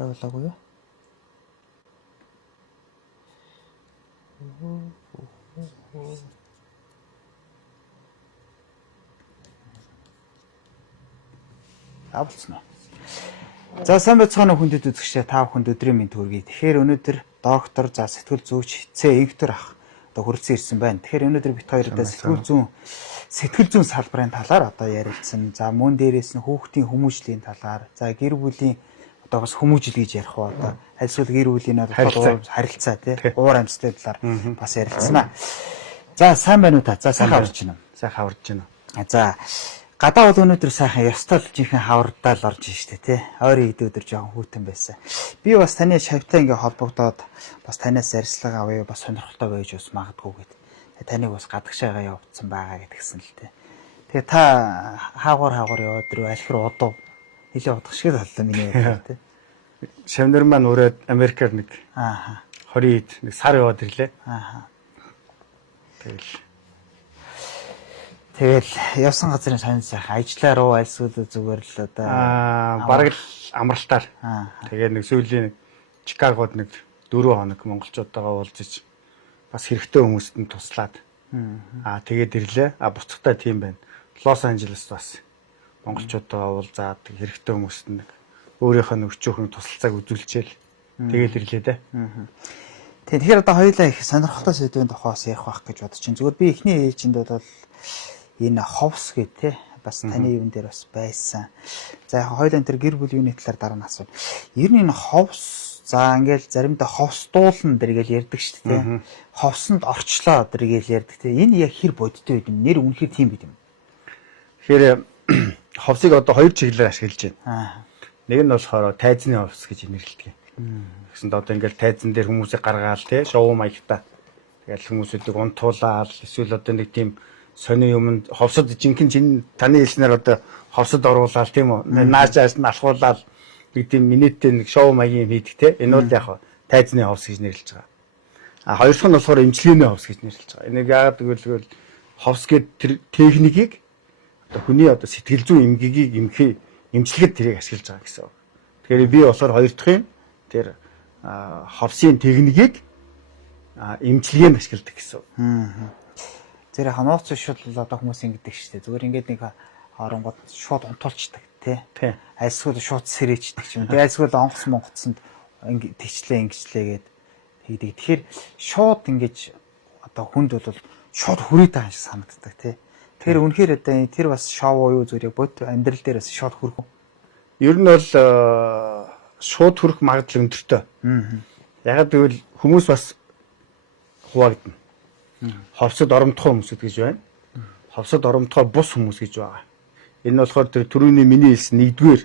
Явуулаагүй юу? Авцсан уу? За сайн байцгаана уу хүндэт үзэгчдээ та бүхэнд өдрийн мэнд хүргэе. Тэгэхээр өнөөдөр доктор за сэтгэл зүйч Инктор ах одоо хүрэлцэн ирсэн байна. Тэгэхээр өнөөдөр бит хоёроо сэтгэл зүйн салбарын талаар одоо ярилцсан. За мөн дээрээс нь хүүхдийн хүмүүжлийн талаар, за гэр бүлийн одоо бас хүмүүжил гэж ярих уу одоо альсвал гэр бүлийн харилцаа тий уур амьсгалын талаар бас ярилцсанаа. За сайн байна уу та? За сайхан аварч байна уу? Сайхан аварч байна. За гадаа бол өнөөдөр сайхан ёстой л жинхэнэ хавардаал орж ийн штэ тий. Ойрын өдөр жоохон хүйтэн байсан. Би бас таны шавьтай ингээ холбогдоод бас танаас арьслага авъя бас сонирхолтой байж бас магадгүй гэд. Таныг бас гадагшаага явуулсан байгаа гэдгсэн л тий. Тэгээ та хаагуур яваад руу аль хэр удав нэлээ удах шиг боллоо миний хувьд тий. Шавнар маань ураад Америкаар нэг 20-д нэг сар яваад ирлээ. Тэгэл явсан газрын сонир сайхан ажлаа руу альсгүй зүгээр л одоо бараг л амралтаар. Тэгээ нэг сүүлийн Чикагод нэг 4 хоног монголчуудтайгаа уулзаж бас хэрэгтэй хүмүүст нь туслаад тэгээд ирлээ. Буцахтаа тийм байна. Лос Анжелес бас монголчуудтайгаа уулзаад хэрэгтэй хүмүүст нь өөрийнх нь өчөөхөн тусалцааг үзүүлчихэл тэгээд ирлээ дээ. Тэгэхээр одоо хоёулаа их сонирхолтой сэдвийн тухайс ярих байх гэж бодож чинь. Зүгээр би эхний ээлжинд бол энэ ховс гэх те бас таны юун дээр бас байсан. За яг хоёулаа энэ гэр бүлийн юуны талаар дараа нь асуу. Ер нь энэ ховс за ингээл заримдаа ховсдуулна дэргээл ярьдаг шүү дээ те. Ховсонд орчлоо дэргээл ярьдаг те. Энэ яг хэр бодтой байд юм? Нэр үнэхээр тийм байд юм. Тэгэхээр ховсыг одоо хоёр чиглэлээр ашиглаж байна. Нэг нь болохоор тайзны ховс гэж нэрлэдэг. Тэгсэнд одоо ингээл тайзан дээр хүмүүсийг гаргаал те шоу маягта. Тэгэл хүмүүсүүдийг унтуулаад эсвэл одоо нэг тийм сони юмд ховсод жинхэнэ таны хэлснээр одоо ховсод оруулаад тийм үү наашаас нь алхуулаад нэг тийм минутын нэг шоу маягийн хийдэг те энэ бол яг тайзны ховс гэж нэрлэж байгаа. Хоёр дахь нь болохоор эмчилгээний ховс гэж нэрлэж байгаа. Энийг яагаад гэвэл ховс гэдэг техникийг одоо хүний одоо сэтгэл зүйн эмгэгийг эмчлэхэд тэрийг ашиглаж байгаа гэсэн. Тэгэхээр би болохоор хоёр дахь нь тэр ховсын техникийг эмчилгээнд ашигладаг гэсэн. Тэр ханууц шууд одоо хүмүүс ингэдэг шүү дээ. Зүгээр ингээд нэг оронгод шууд унтуулцдаг тий. Альсгүй шууд сэрээчдэг юм. Тэгээ альсгүй онгоц монгоцсонд тэгчлээ гэдэг. Тэгэхээр шууд ингэж одоо хүнд бол шууд хүрээд байгаа шиг санагддаг тий. Тэр үнэхээр одоо тэр бас шоу юу зүгээр бод амьдрал дээр бас шууд хүрэх үү? Ер нь бол шууд хүрэх магадлал өндөртэй. Ягаад гэвэл хүмүүс бас хуваагдана. Ховсод оромтгой хүмүүс гэж байна. Ховсод оромтгой бус хүмүүс гэж байгаа. Энэ нь болохоор тэр түрүүний миний хэлсэн нэгдүгээр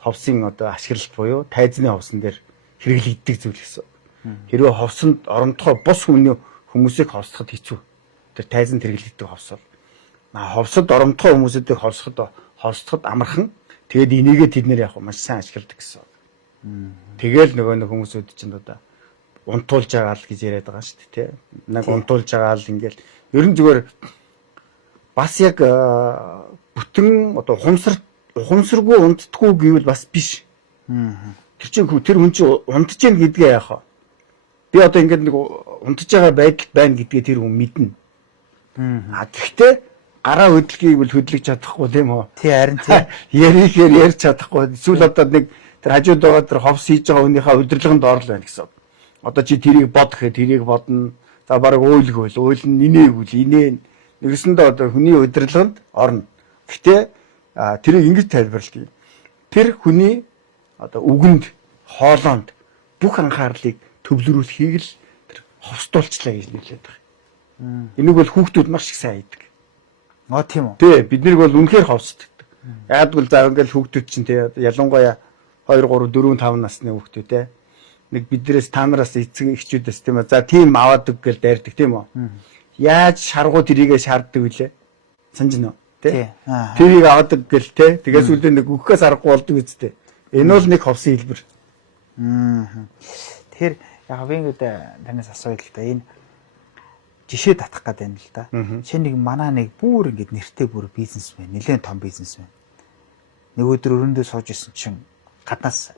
ховсын одоо ашиглалт буюу тайзны ховсон дээр хэрэглэгддэг зүйл гэсэн. Хэрвээ ховсонд оромтгой бус хүмүүсийг ховсдоход хэцүү. Тэр тайзанд хэрэглэгддэг ховс бол. Ховсод оромтгой хүмүүсүүдийг ховсдоход амархан. Тэгээд энийгээ тэд нэр яг маш сайн ашигладаг гэсэн. Тэгэл нөгөө хүмүүсүүд чинь одоо унтуулж байгаа л гэж яриад байгаа шүү дээ тий. Нэг унтуулж байгаа л ингээл ер нь зүгээр бас яг бүтэн одоо ухамсаргүй унтдаггүй гэвэл бас биш. Тэр чинь тэр хүн чинь унтж гэн гэдгээ яах вэ? Би одоо ингээд нэг унтж байгаа байдал байна гэдгээ тэр хүн мэднэ. Гэхдээ гараа хөдөлгөөийг бол хөдлөж чадахгүй тийм үү? Тий харин тий. Ярихээр ярьж чадахгүй. Эсвэл одоо нэг тэр хажууд байгаа тэр ховс хийж байгаа хүнийхээ удирдлаганд орол байна гэсэн. Одоо чи тэрийг бод гэхэд тэрийг бодно. За бараг уйлгвэл уйлн инээгүүл инээ. Нэгсэндээ одоо хүний удирдлаганд орно. Гэхдээ тэрийг ингэж тайлбарлая. Тэр хүний одоо үгэнд, хоолоонд бүх анхаарлыг төвлөрүүлэхийг л тэр ховсдуулчлаа гэж нэрлэдэг байна. Энийг бол хүүхдүүд маш их сайн хийдэг. Тийм үү? Тий, бид нэг бол үнэхээр ховсддаг. Яг л за ингээл хүүхдүүд чинь тий ялангуяа 2 3 4 5 насны хүүхдүүд тий нэг биднээс та нараас эцэг эхчүүдээс тийм ээ. За тийм аваад өг гэж дайрдаг тийм үү? Яаж шаргуу тэрийгээ шаарддаг вүлээ? Санаж нөө тий. Тэрийг аваад өг гэл тий. Тэгээс үлдээ нэг өгөхөөс аргагүй болдог үстэй. Энэ бол нэг ховсын хэлбэр. Тэгэхээр яг би ингээд танаас асууя л да. Энэ жишээ татах гэдэг юм л да. Жишээ нэг манаа нэг бүр ингээд нэртэй бүр бизнесмен, нэлээд том бизнесмен. Нэг өдөр өрөөндөө сууж исэн чинь гаднаас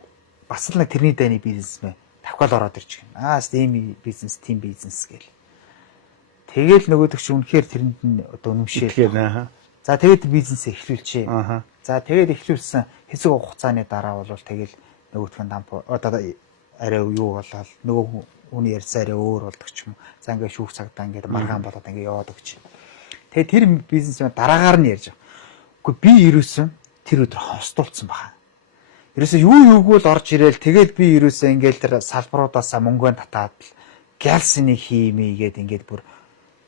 бас л нэг тэрний дайны бизнесмен давхал ороод ирж байна. Тийм бизнес, тийм бизнес гэл. Тэгэл нөгөөдөг чи үнэхээр тэрэнд нь одоо үнэмшээл. За тэгээд бизнесээ эхлүүлчихэ. За тэгээд эхлүүлсэн хэсэг хугацааны дараа бол тэгэл нөгөөдх нь дамп одоо арай юу болоод нөгөө хүний ярьсан арай өөр болдог ч юм. За ингээд шүүх цагдаа ингээд маргаан болоод ингээд яваад өгч. Тэгээд тэр бизнесмен дараагаар нь ярьж байгаа. Гэхдээ би ерөөсөн тэр өдөр хостуулсан баха. Ерөөсөө юу юуг л орж ирээл тэгэл би ерөөсөө ингээд тэр салбаруудаасаа мөнгөө татаад гялсны хиймээ гээд бүр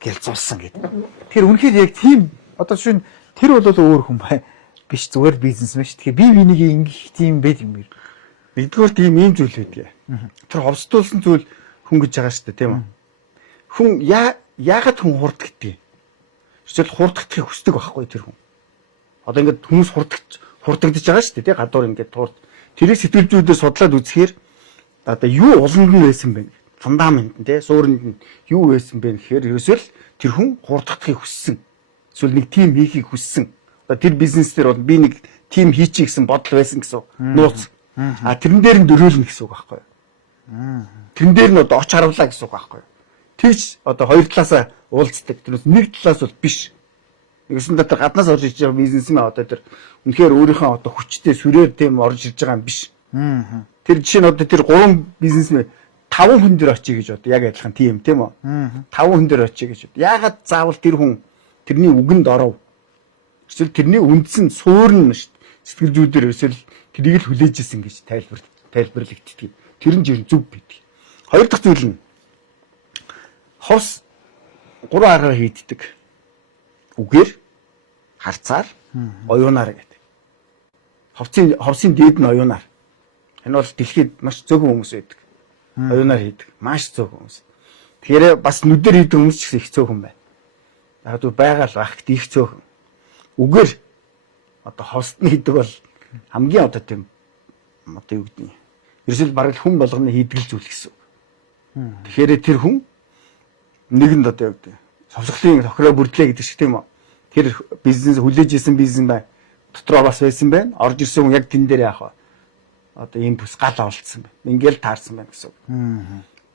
гэлзуулсан гэдэг. Тэгэхээр үнэхээр яг тийм одоо шин тэр бол өөр хүн бай биш зүгээр бизнесмен шүү. Тэгэхээр би бинийг ингэх тийм байд юм. Нэгдүгээр тийм ийм зүйл байдгийг. Тэр ховсдуулсан зүйл хүн гэж байгаа шүү дээ, тийм үү? Хүн яагаад хүн хурдгдгийг? Эсвэл хурдгдахыг хүсдэг байхгүй тэр хүн. Одоо ингээд хүмүүс хурдгдаж байгаа шүү дээ, тий? Гадуур ингээд хурд. Тэрийг сэтгэлзүйдээ судлаад үзэхээр одоо юу уланд нь байсан бэ? Фундамент нь тий, суурьнд нь юу байсан бэ гэхээр ерөөсөө тэр хүн хурдгдахыг хүссэн. Эсвэл нэг тим хийхийг хүссэн. Одоо тэр бизнес дээр бол би нэг тим хийчих гэсэн бодол байсан гэсэн нууц. Тэрэн дээр нь дөрөөлнө гэсэн үг байхгүй юу? Тэрэн дээр нь одоо оч харавлаа гэсэн үг байхгүй юу? Тэгж одоо хоёр талаасаа уулздаг. Тэрнээс нэг талаас бол биш. Нэгсэн дотор гаднаас орж иж байгаа бизнесмен одоо тэр үнэхээр өөрийнхөө одоо хүчтэй сүрээр тийм орж ирж байгаа юм биш. Тэр жишээ нь одоо тэр 3 бизнесмен 5 хүн дээр очие гэж бод. Яг адилхан тийм үү? 5 хүн дээр очие гэж бод. Яагаад заавал тэр хүн тэрний үгэнд оров? Эсвэл тэрний үндсэн суурн шүү дээ. Сэтгэлзүүдээр эсвэл тэрийг л хүлээж исэн гэж тайлбарлагддаг. Тэр нь зөв байдаг. Хоёр дахь зүйл нь ховс 3 аргаар хийддэг. Үгээр, харцаар, оюунаар гэдэг. Ховсын дээд нь оюунаар. Энэ бол дэлхийд маш зөвхөн хүмүүс байдаг. Оюунаар хийдэг. Маш зөвхөн хүмүүс. Тэгэхээр бас нүдээр хийдэг хүмүүс ч гэсэн их зөвхөн байна. Яг л байгаал байх гэдэг их зөвхөн. Үгээр одоо ховст нь хийдэг бол хамгийн одоо тийм одоо юу гэдэг нь. Ерөөсөл бараг хүн болгоны хийдэг зүйл гэсэн. Тэгэхээр тэр хүн нэгэнд одоо юу гэдэг. Совсголын тохироо бүрдлээ гэдэг шиг тийм үү. Тэр бизнес хүлээж исэн бизнес бай. Дотроо бас байсан байна. Орж ирсэн хүн яг тэн дээр яах вэ? Одоо ийм бүс гал олцсон байна. Ингээл таарсан байна гэсэн үг.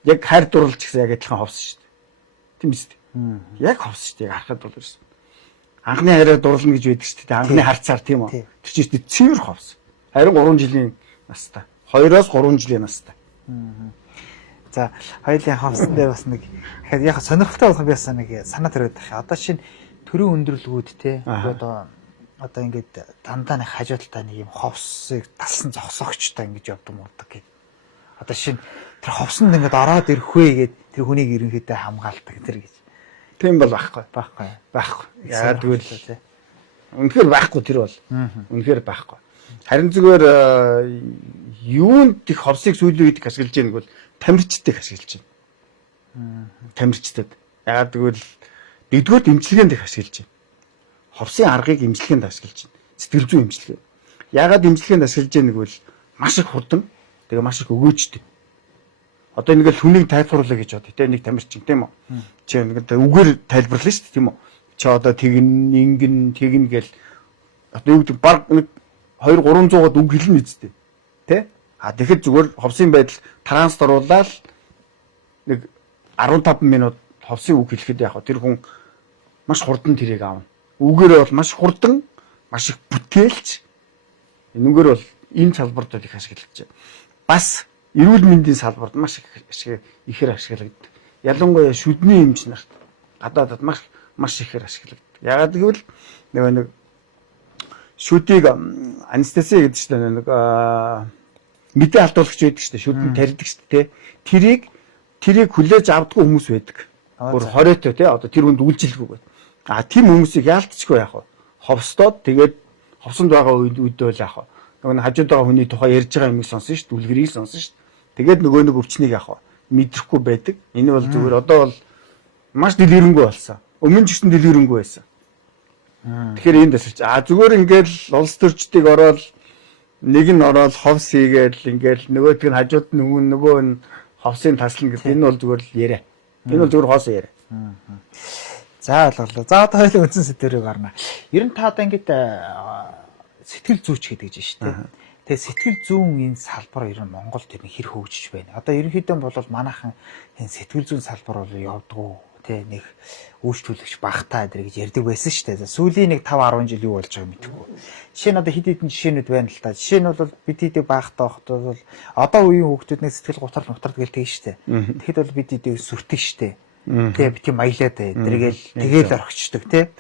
Яг хайр дурлж гэсэн яг адилхан ховс шүү дээ. Тийм биз дээ. Яг ховс шүү дээ. Харахад бол ерөөс. Анхны хайраа дурлна гэж байдаг шүү дээ. Анхны харцаар тийм үү. Тэр чинь шүү дээ цэвэр ховс. Харин 3 жилийн настай. 2-оос 3 жилийн настай. За хоёулын хавсан дээр бас нэг дахиад яг сонирхолтой болох би бас нэг санаа төрөөд байна. Одоо шинэ төрийн өндөрлгүүд те одоо ингээд дандаа нэг хажуудалтай нэг юм ховсыг талсан зогсоогчтой ингэж явдаг муудаг гэд. Одоо шинэ тэр ховсонд ингээд ороод ирэх вэ гэд тэр хүнийг ерөнхийдөө хамгаалдаг тэр гэж. Тийм бол байхгүй. Яагаад гэвэл те. Үнэхээр байхгүй тэр бол. Үнэхээр байхгүй. Харин зүгээр юунд их ховсыг сүүлийн үед ашиглаж байгааг бол тамирчдыг ашиглаж байна. Тамирчдад. Яагаад гэвэл нэгдүгээр эмчилгээнд их ашиглаж байна. Ховсын аргыг эмчилгээнд ашиглаж байна. Сэтгэл зүйн эмчилгээ. Яагаад эмчилгээнд ашиглаж байгааг бол маш их хурдан, тэгээ маш их өгөөжтэй. Одоо нэг л хүнийг тайлбарлуулъя гэж бод. Тэ нэг тамирчин тийм үү? Чи нэг үгээр тайлбарлана шүү дээ тийм үү? Чи одоо тэгнэ гэл одоо юу гэдэг баг нэг 200-300-аад үг хэлнэ үсттэй. Тэ? Тэгэхэд зүгээр ховсын байдал транст оруулаад нэг 15 минут ховсын үг хэлэхэд яг тэр хүн маш хурдан тэрийг аавна. Үгээрээ бол маш хурдан, маш их бүтээлч. Энэгээр бол энэ салбарт их ашиглаж байна. Бас эрүүл мэндийн салбарт маш ихээр ашиглагддаг. Ялангуяа шүдний эмч нарт гадаадад маш ихээр ашиглагддаг. Яагаад гэвэл нэг шүдийг анестези гэдэг чинь нэг мэдээ алдуулагч байдаг шүү дээ. Шүдэн тарьдаг шүү дээ. Тэрийг хүлээж авдаггүй хүмүүс байдаг. Бүр хориотой тий одоо тэр хүнд үйлчлэхгүй байна. Тийм хүмүүсийг яалтчгүй яах вэ? Ховстоод тэгээд ховсонд байгаа үед бол яах вэ? Нөгөө хажууд байгаа хүний тухай ярьж байгаа юмыг сонсон шүү дээ. Үлгэрийг сонсон шүү дээ. Тэгээд нөгөө нэг өвчнийг яах вэ? Мэдрэхгүй байдаг. Энэ бол зүгээр одоо бол маш дэлгэрэнгүй болсон. Өмнө ч гэсэн дэлгэрэнгүй байсан. Тэгэхээр энэ дэсэлч зүгээр ингээл улс төрчдийг ороод нэг нь ороод ховс хийгээл ингээл нөгөөдг нь хажууд нь нөгөө нь ховсын таслана гэдэг энэ бол зүгээр л яриа. Энэ бол зүгээр хоос яриа. За ойлголоо. За одоо хоёул үндсэн сэдвэрийг гарна. Ер нь та одоо ингээд сэтгэл зүйч гэдэг чинь шүү дээ. Тэгээ сэтгэл зүйн энэ салбар ер нь Монголд ер нь хэр хөгжиж байна. Одоо ерөнхийдөө бол манайхан энэ сэтгэл зүйн салбар бол явдггүй тий нэг үйлчлүүлэгч багтаа гэж ярьдаг байсан шүү дээ. Сүүлийн нэг 5-10 жил юу болж байгааг мэдэхгүй. Жишээ нь одоо хэд хэдэн жишээнүүд байна л та. Жишээ нь бол бид хэдий багтаа байхдаа бол одоо үеийн хүүхдүүд нэг сэтгэл гутрал нутардаг гэлтэй шүү дээ. Тэгэхэд бол бид хэдий сүртэй шүү дээ. Тэгээ бити маялаад бай. Тэгэл орхичдаг тий.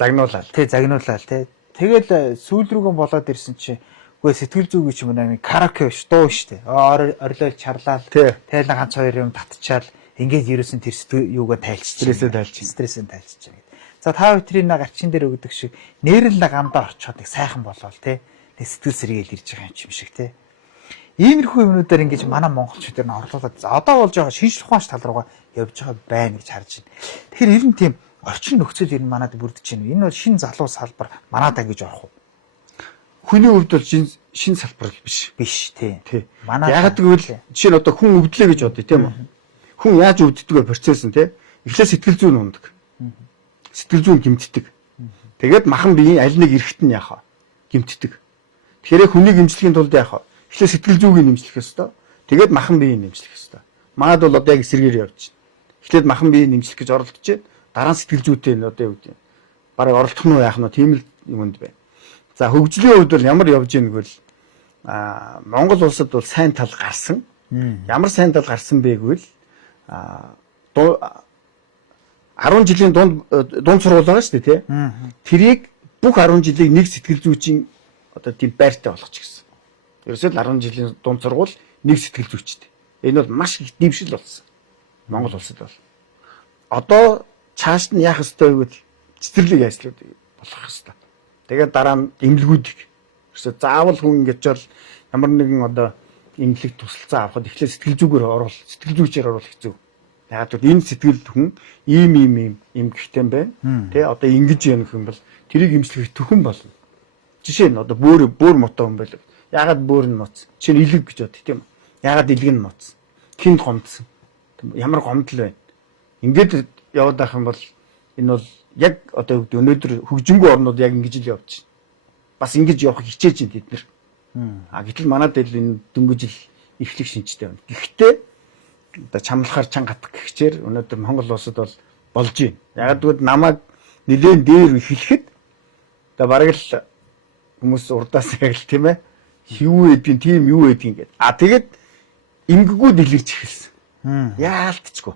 Загнуулаад. Тий загнуулаад тий. Тэгэл сүүл рүүгэн болоод ирсэн чинь үгүй сэтгэл зүй гэж юм нэг караоке ш дуу шүү дээ. Орилол чарлал. Тэгэл ганц хоёр юм татчаал ингээд ерөөсөн тэр юугаа тайлчиж стрессээ тайлчиж байгаа. За та бүхэн гарчин дээр өгдөг шиг нэрэл гандаа орчоод нэг сайхан болоод тий нэг сэтгэл сэргээл ирж байгаа юм шиг тий. Иймэрхүү юмнуудаар ингэж манай монголчууд ер нь орлуулад одоо болж байгаа шинжлэх ухаанч тал руугаа явж байгаа байна гэж харж байна. Тэгэхээр ер нь тийм орчин нөхцөл ер нь манад бүрдэж байна. Энэ бол шин залуу салбар манадаа гэж орох уу? Хүний хувьд бол шин салбар биш тий. Манай ягаад гэвэл жишээ нь одоо хүн өвдлөө гэж бодъё тийм үү? Хүн яаж өвддөг вэ процесс нь тий? Эхлээд сэтгэл зүйн ундаг. Сэтгэл зүйн гэмтдэг. Тэгээд махан биеийн аль нэг эрэхт нь яах вэ? Гэмтдэг. Тэгэхээр хүнийг эмчлэхийн тулд яах вэ? Эхлээд сэтгэл зүйг нэмжлэх ёстой. Тэгээд махан биеийг нэмжлэх ёстой. Манад бол одоо яг эсрэгээр явж байна. Эхлээд махан биеийг нэмжлэх гэж оролдож байна. Дараа нь сэтгэл зүйтэй нь одоо юу гэдэг юм. Бараг оролдох нь яах нь тийм л юмд байна. За хөгжлийн хувьд бол ямар явж ийн гэвэл Монгол улсад бол сайн тал гарсан. Ямар сайн тал гарсан бэ гэвэл 10 жилийн дунд сургууль байгаа шүү дээ тий. Тэрийг бүх 10 жилийг нэг сэтгэл зүйчийн одоо тийм байртай болгочих гэсэн. Ерөөсөө 10 жилийн дунд сургууль нэг сэтгэл зүйчтэй. Энэ бол маш их дэвшил болсон. Монгол улсад бол. Одоо цааш нь яах ёстой вэ гэвэл цэцэрлэг ажлууд болох ёстой. Тэгээд дараа нь эмнэлгүүдийг ерөөсөө заавал хүн ингэж бол ямар нэгэн одоо эмнэлэг тусалцаа авахд эхлээд сэтгэл зүгээр оруул, сэтгэл зүйчээр оруул хэцүү. Яг л энэ сэтгэл хүн ийм эмгэгтэй байна. Тэ одоо ингэж яах юм бол тэрийг эмчлэх төхөн болно. Жишээ нь одоо бөөр мотоо хүн байл. Ягаад бөөр нь моц? Жишээ нь илэг гэж бод тийм үү? Ягаад илэг нь моц? Хинд гомдсон. Ямар гомдол байна? Ингээд яваад байх юм бол энэ бол яг одоо өнөөдөр хөгжингүү орнууд яг ингэж л явж байна. Бас ингэж явах хичээж байна тэд нар. Гэтэл манад л энэ дөнгөж ил эхлэх шинжтэй байна. Гэхдээ одоо чамлахаар чан гатах гихчээр өнөөдөр Монгол улсад бол болж байна. Яг тэгвэл намайг нэлээд дээр хэлэхэд одоо бараг л хүмүүс урдаас яг л тийм ээ юу гэдгийг тийм юу гэдгийг ингээд. Тэгээд эмгэгүүд илэрч эхэлсэн. Яалтчгүй.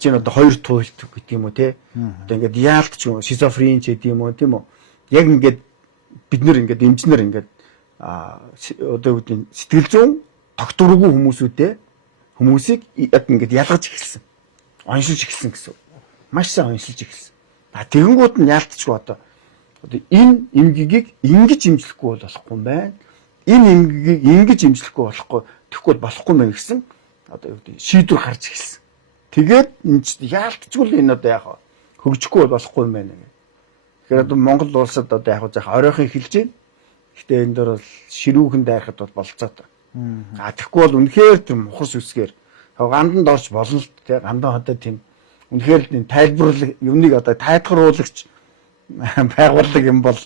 Чинь одоо хоёр туйлт гэдэг юм уу те. Одоо ингээд яалтчгүй шизофрен ч гэдэг юм уу тийм үү. Яг ингээд бид нэр ингээд эмчнэр ингээд одоо юу гэдэг сэтгэл зүйн тогтворгүй хүмүүсийг яг ингээд ялгаж эхэлсэн. Оншилж эхэлсэн гэсэн. Маш сайн оншилж эхэлсэн. Тэгэнгүүт нь яалтчгүй одоо энэ эмгэгийг ингэж имжлэхгүй болохгүй юм байна. Энэ эмгэгийг ингэж имжлэхгүй тэгэхгүй болохгүй мэн гэсэн одоо юу гэдэг шийдвэр гарч эхэлсэн. Тэгээд энэ яалтчгүй л энэ одоо яах вэ? Хөгжихгүй болохгүй юм байна гэх. Тэгэхээр одоо Монгол улсад одоо яг заах оройхон эхэлж байна. Гэхдээ энэ дөр бол ширүүхэн дайрахад бол болцоод байна. Тэгэхгүй бол үнэхээр тийм мухас үсгээр гандан дорч болно л те гандан одоо тийм үнэхээр тийм тайлбарлах юмныг одоо тайлбарлуулагч байгууллага юм бол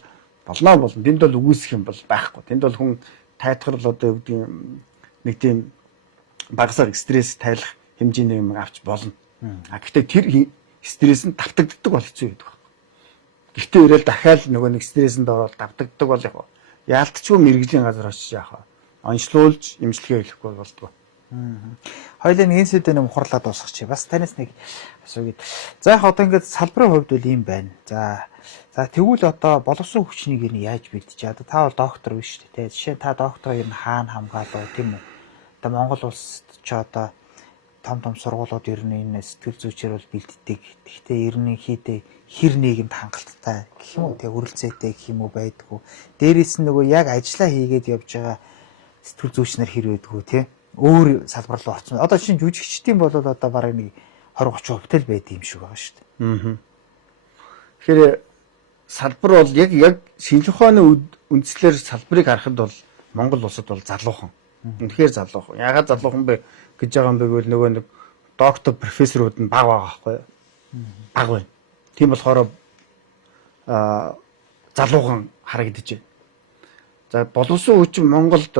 болно. Тэнд бол үгүйсэх юм бол байхгүй. Тэнд бол хүн тайлбарлал одоо юу гэдэг нэг тийм багасаар стресс тайлах хэмжээний юм авч болно. Гэхдээ тэр стресс нь давтагддаг бол хэцүү байдаг. Гэхдээ ирээл дахиад нөгөө нэг стрессэнд ороод давтагддаг бол яг яалтчгүй мэрэгжлийн газар очиж яах вэ? Онцлуулж эмчилгээ хийхгүй болдгоо. Хоёлаа нэг сэдвээ мухарлаад дуусгах чи. Бас танаас нэг асуугээд. За яг одоо ингээд салбарын хувьд бол ийм байна. За тэгвэл одоо боловсон хүчнийг нь яаж бэлдэж? Одоо та бол доктор биш үү те. Жишээ та доктороо ер нь хаана хамгаалав тийм үү? Одоо Монгол улсад ч одоо том сургуулиуд ер нь энэ сэтгэл зүйчээр бол бэлддэг. Гэхдээ ерөнхийдөө хэр нийгэмд хангалттай гэх юм уу? Тэгээ үргэлцээтэй гэх юм уу байдгүй. Дээрээс нь нөгөө яг ажиллаа хийгээд явж байгаа сэтгэл зүйч нар хэр байдгүй те. Өөр салбар руу орсон. Одоо чинь жүжигчдийн бол одоо бараг нэг 20-30% л байдаг юм шиг байгаа шүү дээ. Тэгэхээр салбар бол яг шинжлэх ухааны үндслээр салбарыг харахад бол Монгол улсад бол залуухан. Үнэхээр залуухан. Ягаад залуухан бэ гэж байгаа юм бэ гэвэл нөгөө нэг доктор профессорууд нь бага байгаа байхгүй юу? Бага байна. Тийм болохоор залуухан харагдаж байна. За боловсон хүчин Монголд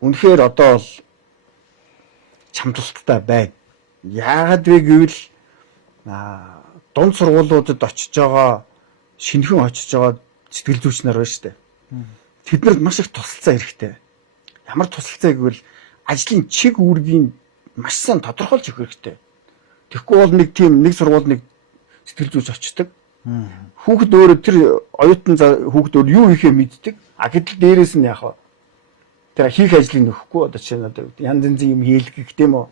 үнэхээр одоо бол чамдалттай байна. Яагаад вэ гэвэл дунд сургуулиудад очиж байгаа шинхэн очиж байгаа сэтгэл зүйч нар байна шүү дээ. Тэднэрд маш их тусалцаа хэрэгтэй. Ямар тусалцаа гэвэл ажлын чиг үүргийг маш сайн тодорхойлж өгөх хэрэгтэй. Тэгэхгүй бол нэг сургууль нэг сэтгэл зүйч очдог. Хүүхэд өөрөө тэр оюутан хүүхэд өөр юу хийхээ мэддэг. Гэтэл дээрээс нь яг тэр хийх ажлыг нөхгүй одоо чинь одоо янз янзын юм хийлгэх тийм үү.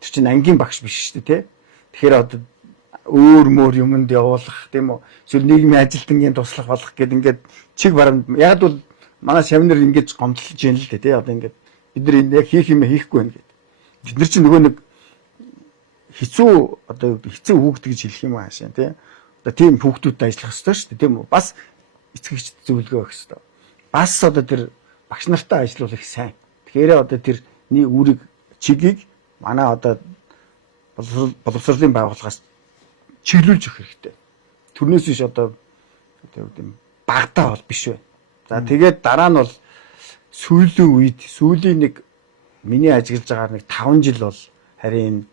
Тэр чинь ангийн багш биш шүү дээ, тэ. Тэгэхээр одоо өөр мөр юмд явуулах тийм үү. Эсвэл нийгмийн ажилтнын туслах болох гэдэг ингээд чиг барам яг бол манай шавнар ингэж гомдлож байна л дээ, тэ. Одоо ингээд бид нар энэ яг хийх юм хийхгүй байна гэдэг. Бид нар чинь нөгөө нэг хэцүү хүүхэд гэж хэлэх юм аашаа, тэ. Одоо тийм хүүхдүүдтэй ажиллах хэрэгтэй шүү дээ, тийм үү. Бас эцэгч зөвлөгөө өгөх хэрэгтэй. Бас одоо тэр багш нартай ажиллах их сайн. Тэгэхээр одоо тэрний үүрэг чигийг манай одоо боловсролын байгууллагаас чиглүүлж өгөх хэрэгтэй. Төрнөөс биш одоо багтаа бол биш бай. За тэгээд дараа нь бол сүүлийн нэг миний ажиглаж байгаа нэг 5 жил бол харин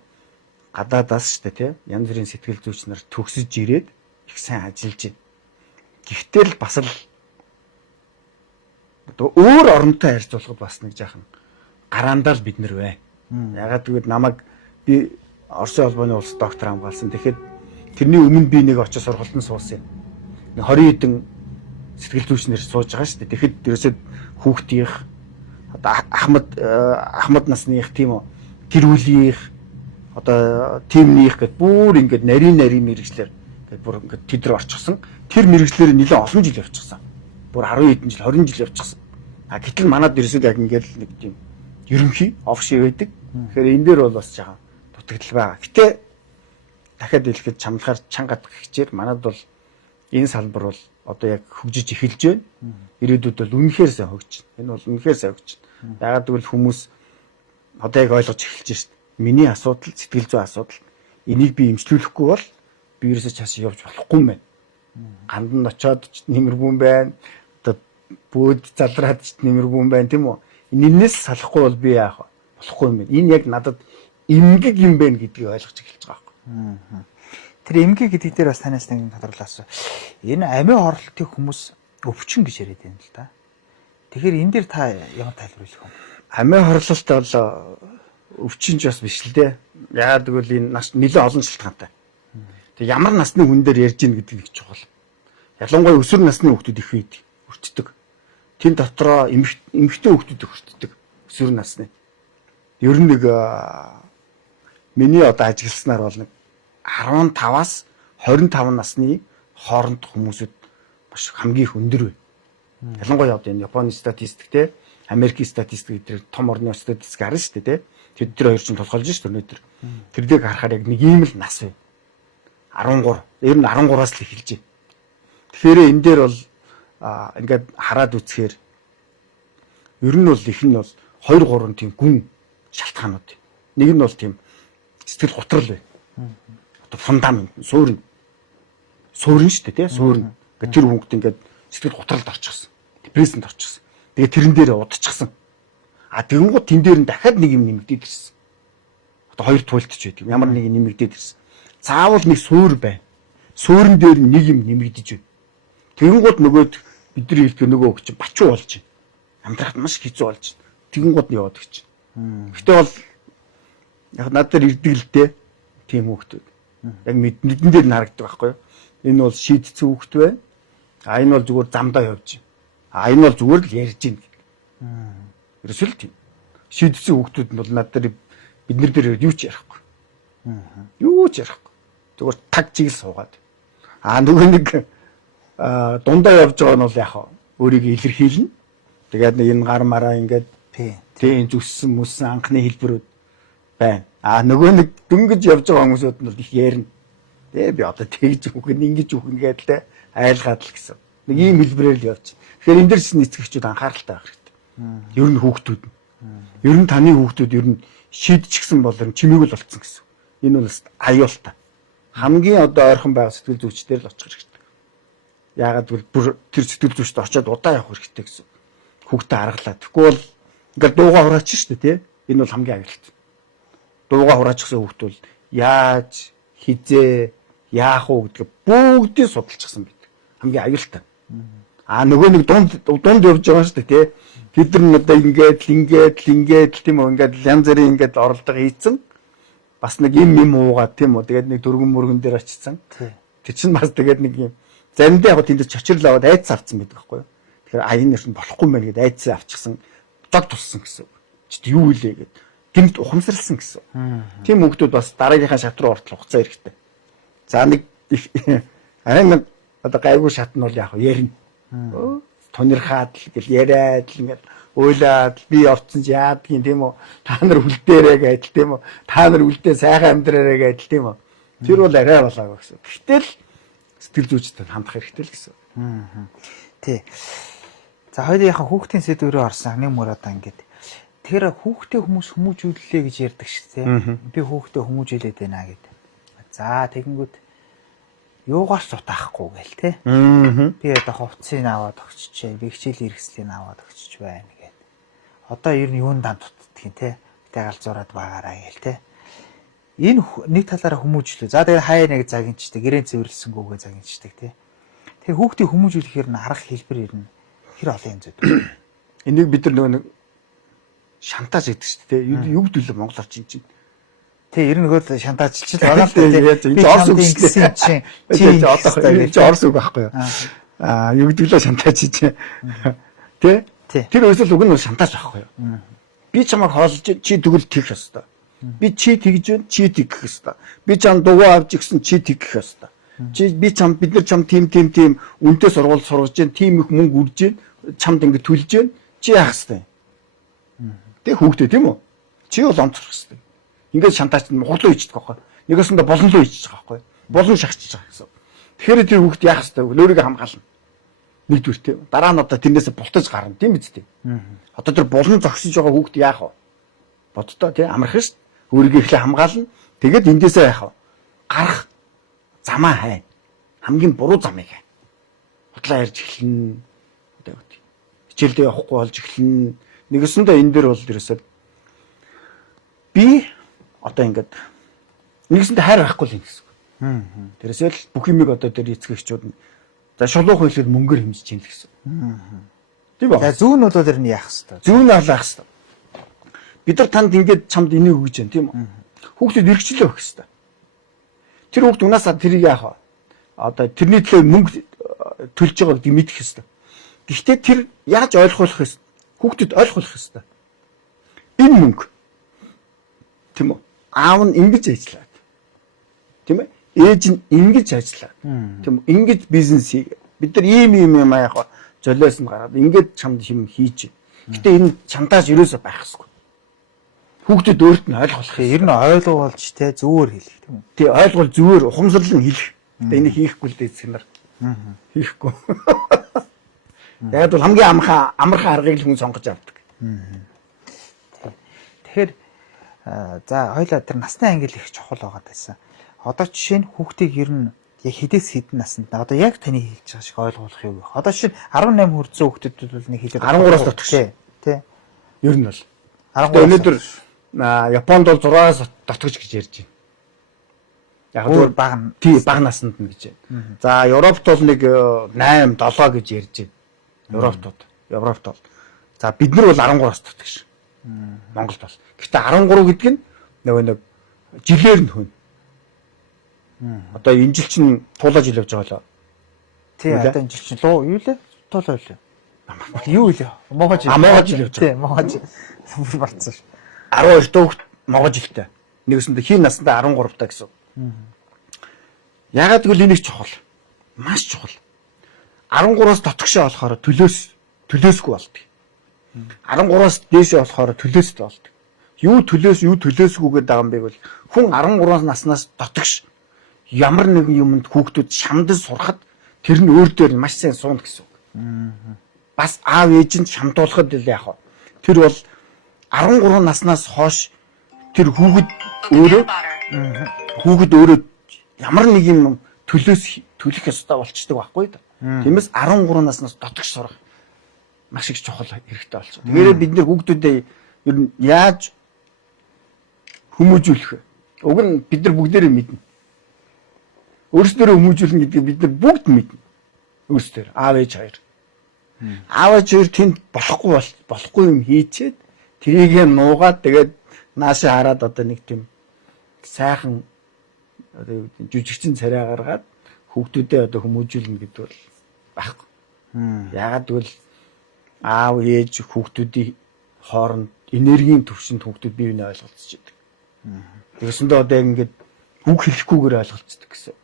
гадаадаас шүү дээ, тий. Янз бүрийн сэтгэл зүйч нар төгсөж ирээд их сайн ажиллаж байна. Гэхдээ л бас л одоо өөр оронтой харьцуулахад бас нэг жаахан гараандаа л бид нар бай. Ягаад гэвэл намайг би Оросын холбооны улс доктор хамгаалсан. Тэгэхэд тэрний өмнө би нэг очиж сургалтанд суусан юм. 20 хэдэн сэтгэл зүйчнэр сууж байгаа шүү дээ. Тэгэхэд ерөөсөө хүүхдийнх одоо Ахмад насных тийм үү гэр бүлийнх одоо тимнийх гэд бүр ингээд нарийн мэрэгчлэр гэд бүр ингээд тэдэр орчихсон. Тэр мэрэгчлэр нэлээд олон жил явчихсан. Бүр 10 хэдэн жил 20 жил явчихсан. Гэтэл манад ерөөсөө яг ингээд нэг тийм ерөнхий офши байдаг. Тэгэхээр энэ дээр бол бас жаахан дутагдал байгаа. Гэтэ дахиад хэлэхэд чамлахаар чангад гихчээр манад бол энэ салбар бол одоо яг хөгжиж эхэлж байна. Ирээдүйд бол үнэхээр сайн хөгжиж. Энэ бол үнэхээр сайн хөгжиж. Ягаад гэвэл хүмүүс одоо яг ойлгож эхэлж байна шүү дээ. Миний асуудал, сэтгэл зүйн асуудал энийг би эмчлүүлэхгүй бол би ерөөсөө цааш явж болохгүй юм байна. Ганд нь очиод нэмэргүй юм байна. Одоо бөөд залраад нэмэргүй юм байна, тийм үү? Энээс салахгүй бол би яах болохгүй юм байна. Энэ яг надад эмгэг юм байна гэдгийг ойлгож эхэлж байгаа байхгүй. Тэр эмгэг гэдэг дээр бас танаас нэг тодорлоосоо. Энэ амиа хорлолтыг хүмүүс өвчин гэж яриад байна л да. Тэгэхээр энэ дээр та ямар тайлбарлах вэ? Амиа хорлолт бол өвчин ч бас биш л дээ. Яагаад гэвэл энэ нас нэлээд олон шалтгаантай. Тэг ямар насны хүн дээр ярьж ийн гэдэг нэг чухал. Ялангуяа өсвөр насны хүүхдүүд их үед өртдөг. Тэн дотроо эмэгтэй хүүхдүүд өртдөг. Өсвөр насны. Ер нь нэг миний одоо ажигласнаар бол нэг 15-аас 25 насны хооронд хүмүүсүүд маш хамгийн их өндөр байна. Ялангуяа одоо энэ Японы статистик те Америкийн статистик гэдэг том орны статистик харна шүү дээ те. Тэд тэр хоёр чинь тулгайлж шүү дээ өнөөдөр. Тэрдийг харахаар яг нэг ийм л нас байна. 13. Ер нь 13-аас л эхэлж байна. Тэгэхээр энэ дээр бол ингээд хараад үзэхээр ер нь бол их нь бол 2 3 тийм гүн шалтгаанууд. Нэг нь бол тийм сэтгэл готрол байна. Одоо фундамент, суурин шүү дээ тий, суурин. Ингээд тэр хүүхд ингээд сэтгэл готролд орчихсон. Депрессэнд орчихсон. Тэгээ тэрэн дээр удчихсан. Тэгэнгუთ тэн дээр нь дахиад нэг юм нэмэгдээд ирсэн. Одоо 2 туйлтч байдаг. Ямар нэг нэмэгдээд ирсэн. Заавал нэг суур байна. Суурин дээр нэг юм нэмэгдэж байна. Тэгэнгუთ нөгөөд бидний хэлдэг нөгөө хөх чинь бачуу болж байна. Амьдрахад маш хэцүү болж байна. Тэгэнгуთ нь яваад гэж. Гэтэ бол яг над дээр ирдэг л дээ. Тийм хүүхдүүд. Яг мэдэн дээр харагддаг байхгүй юу? Энэ бол шийдсэн хүүхд байна. Энэ бол зүгээр замдаа явж байна. Энэ бол зүгээр л ярьж байна. Ерөөсөө л тийм. Шийдсэн хүүхдүүд нь бол над дээр бид нар дээр юу ч ярихгүй. Юу ч ярихгүй. Зүгээр таг чиг л суугаад. Нөгөө нэг дундаа явж байгаа нь бол яг өөрийгөө илэрхийлнэ. Тэгээд энэ гар мараа ингээд тийм зүссэн мүссэн анхны хэлбэрүүд байна. Нөгөө нэг дөнгөж явж байгаа хүмүүсүүд нь их ярина. Би одоо тэгж үхэн ингэж үхэн гэдэлтэй айлгаад л гэсэн. Нэг ийм хэлбэрээр л явж. Тэгэхээр энэ дэр чинь эцэгчүүд анхааралтай байх хэрэгтэй. Ер нь хүүхдүүд нь. Ер нь таны хүүхдүүд ер нь шийдчихсэн бол чимээг л болцсон гэсэн. Энэ бол аюултай. Хамгийн одоо ойрхон байгаа сэтгэл зүйчдэр л очих хэрэгтэй. Яагаад гэвэл бүр тэр сэтгэл зүйчд очиод удаа явах хэрэгтэй гэсэн. хүүхдээ аргалаа. Тэгэхгүй бол ингээд дуугаа хураачих шүү дээ тий. Энэ бол хамгийн аюулт. Дуугаа хураачихсан хүүхд бол яаж хизээ яах уу гэдгийг бүгдийг судалчихсан байдаг. Хамгийн аюултай. Нөгөө нэг дунд явж байгаа шүү дээ тий. Бид нар одоо ингээд тийм үү ингээд янз бүрийн ингээд оролдого хийцэн бас нэг юм уугаад тийм үү тэгээд нэг дөргөн мөргөн дээр очицсан. Тэр чинь бас тэгээд нэг юм заримдаа яг тэнд чочрол аваад айц авцсан байдаг байхгүй юу. Тэгэхээр энэ нэрсэн болохгүй мэн гэдээ айцаа авчихсан. Дог туссан гэсэн. Чи юу илээ гэд гинт ухамсарлсан гэсэн. Тийм хүмүүс бас дараагийнхаа шат руу ортол хугацаа хэрэгтэй. За нэг арай одоо гайгүй шат нь бол яг ярина. Тонирхаад л гэл яриад л ингээд ойлаад би явцсан ч яадгийн тийм үү та нар үлдээрээ гэдэл тийм үү та нар үлдээ сайхан амьдраарэ гэдэл тийм үү тэр бол арай болоогүй гэсэн. Гэтэл сэтгэл зүйчтэй хандах хэрэгтэй л гэсэн. Тий. За хоёул яхаа хүүхдийн сэдв рүү орсон нэг мөр одоо ингээд тэр хүүхдээ хүмүүс хүмүүжүүллээ гэж ярьдаг шүү дээ. Би хүүхдээ хүмүүжүүлээд байна гэдэг. За тэгэнгүүт юугаар сутаахгүй гээл те. Би одоо хувцсыг аваад өгччихээ, би хичээл хэрэгслийг аваад өгчөж байна гэд. Одоо ер нь юунд дан тутдгийг те. Тэ галзуураад байгаараа гээл те. Энэ нэг талаараа хүмүүжлээ. За тэгээд хаяа нэг загинчдаг, гэрээ цэвэрлсэнгүүгээ загинчдаг те. Тэр хүүхдийг хүмүүжүүлэхээр нь арга хэлбэр ер нь хэр олон юм зүйд. Энийг бид нар нөгөө шантаж гэдэг шүү дээ. Юу гэдвэл Монгол орчин чинь. Тэ ер нь хөл шантажлж байгаа л дээ. Энэ орс үг гэсэн чинь. Чи одоо энэ орс үг байхгүй юу? Юу гэдвэл шантаж чинь. Тэ? Тэр өсөл үг нь шантаж байхгүй юу? Би чамайг хоолж чи тэгвэл тэгэх ёстой. Би чи тэгж байна, чи тэгэх ёстой. Би чам дугуй авч гисэн чи тэгэх ёстой. Чи би чам бид нар чам тийм үнэтэй сургууль сургаж जैन, тийм их мөнгө үрж जैन, чамд ингэ төлж जैन. Чи яах ёстой? Тэг хүүхдээ тийм үү? Чи бол онцлох ёстой. Ингээд шантаач хурлуу ичдэг байхгүй. Нэгээс нь болонлоо ичж байгаа байхгүй. Болон шахчихж байгаа гэсэн. Тэгэхээр тэр хүүхд яах ёстой вэ? Өөрийгөө хамгаална. Нэгдүгээр тийм. Дараа нь одоо тэрнээс бултаж гарна тийм биз дээ. Одоо тэр болон зогсож байгаа хүүхд яах вэ? Боддоо тийм амарх шүү. Өөрийгөө ихлэ хамгаална. Тэгээд эндээсээ яах вэ? Гарах замаа хай. Хамгийн буруу замыг хай. Худлаа ярьж эхэлнэ. Одоо юу гэдэг. Хичээлдээ явахгүй болж эхэлнэ. Нэгэсэндээ энэ дээр бол ерөөсөө би одоо ингээд нэгэсэндээ хайр байхгүй л юм гэсэн. Тэрээсээ л бүх юмыг одоо тэр эцгэгчүүд нь за шулуух хэлээр мөнгөөр хэмжиж чинь л гэсэн. Тийм ба. За зүүн нь бол ер нь яах хэвээр. Зүүн нь алах хэвээр. Бид нар танд ингээд чамд энийг өгж जैन тийм үү? Хүүхдэд эргчлээ өгөх хэвээр. Тэр хүүхд унаасаа тэрийг яах вэ? Одоо тэрний төлөө мөнгө төлж байгаа гэдгийг мэдэх хэвээр. Гэхдээ тэр яаж ойлгох хэвээр? Хүүхдэд ойлгох хэвээр. Энэ мөнгө тийм үү? Аав нь ингэж ажиллаад. Тийм ээ? Ээж нь ингэж ажиллаад. Тийм үү? Ингэж бизнес хий. Бид нар ийм юм яах вэ? Золиос нь гараад ингэж чамд юм хийж. Гэтэ энэ чантааж ерөөсөө байх хэвгүй. Хүүхдэд өөрт нь ойлгох. Ер нь ойлгуулж те зүгээр хэлэх тийм үү? Тий ойлгол зүгээр ухамсарлан хэлэх. Гэтэ энийг хийхгүй л дээ эцэг нар. Хийхгүй. Яг бол хамгийн амархан аргыг л хүн сонгож авдаг. Тэгэхээр за хоёлаа тэр насны ангил их чухал байгаа байсан. Одоо жишээ нь хүүхдийг ер нь яг хэдээс хэдэн наснд одоо яг таны хэлж байгаа шиг ойлгох юм бэ? Одоо жишээ нь 18 хүрсэн хүүхдэд бол нэг хэлээд 13-аас дотор тий. Ер нь бол 13 өнөөдөр Японд бол 6-аас дотгож гэж ярьж байна. Яг зөв бага тий бага наснд нь гэж байна. За Европт бол нэг 8 7 гэж ярьж байна. Европт бол. За бид нар бол 13-аас дотгож. Монголд бол. Гэхдээ 13 гэдэг нь нөгөө нэг жилээр нь хүн. Одоо энэ жил чинь туулаа жил явж байгаа лөө. Тий одоо энэ жил чинь юу лээ? Туулаа лээ. Юу лээ? Могож жил. Могож жил явж байгаа. Тий могож жил барцсан ш. 12 дуугт могож жилтэй. Нэгэсэндээ хин наснда 13 та гэсэн. Ягаад гэвэл энийг чухал. Маш чухал. 13-аас дотгошоо болохоор төлөөсгүй болдог. 13-аас дээшээ болохоор төлөөстэй болдог. Юу төлөөсгүйгээд байгаа юм бэ гэвэл хүн 13 наснаас дотгош ямар нэгэн юмд хүүхдүүд шамдаж сурахад тэр нь өөр дээр маш сайн суунах гэсэн үг. Бас аав ээж нь шамдуулахад л яах вэ? Тэр бол 13 наснаас хойш тэр хүүхэд өөрөө ямар нэг юм төлөх ёстой болчдөг байхгүй да. Тиймээс 13 наснаас дотгош сурах. маш их чухал хэрэгтэй болж байна. Тэгэхээр бид нэр хүүхдүүдэд ер нь яаж хүмүүжүүлэх вэ? Уг нь бид нар бүгдээрээ мэднэ. Өөрсдөө хүмүүжүүлнэ гэдгийг бид нар бүгд мэднэ. Өөрсдөө аав ээж хоёр. Аав ээж хоёр тэнд болохгүй юм хийчихэд тэрийг нуугаад тэгээд наашаа хараад одоо нэг тийм сайхан одоо жүжигчин царай гаргаад хүүхдүүдэд одоо хүмүүжүүлнэ гэдэг бол байхгүй. Яагаад гэвэл аав ээж хүүхдүүдийн хооронд энергийн төвшөнд хүүхдүүд бие биенээ ойлголцож байдаг. Тэгсэндээ одоо ингээд үг хэлэхгүйгээр ойлголцдог гэсэн.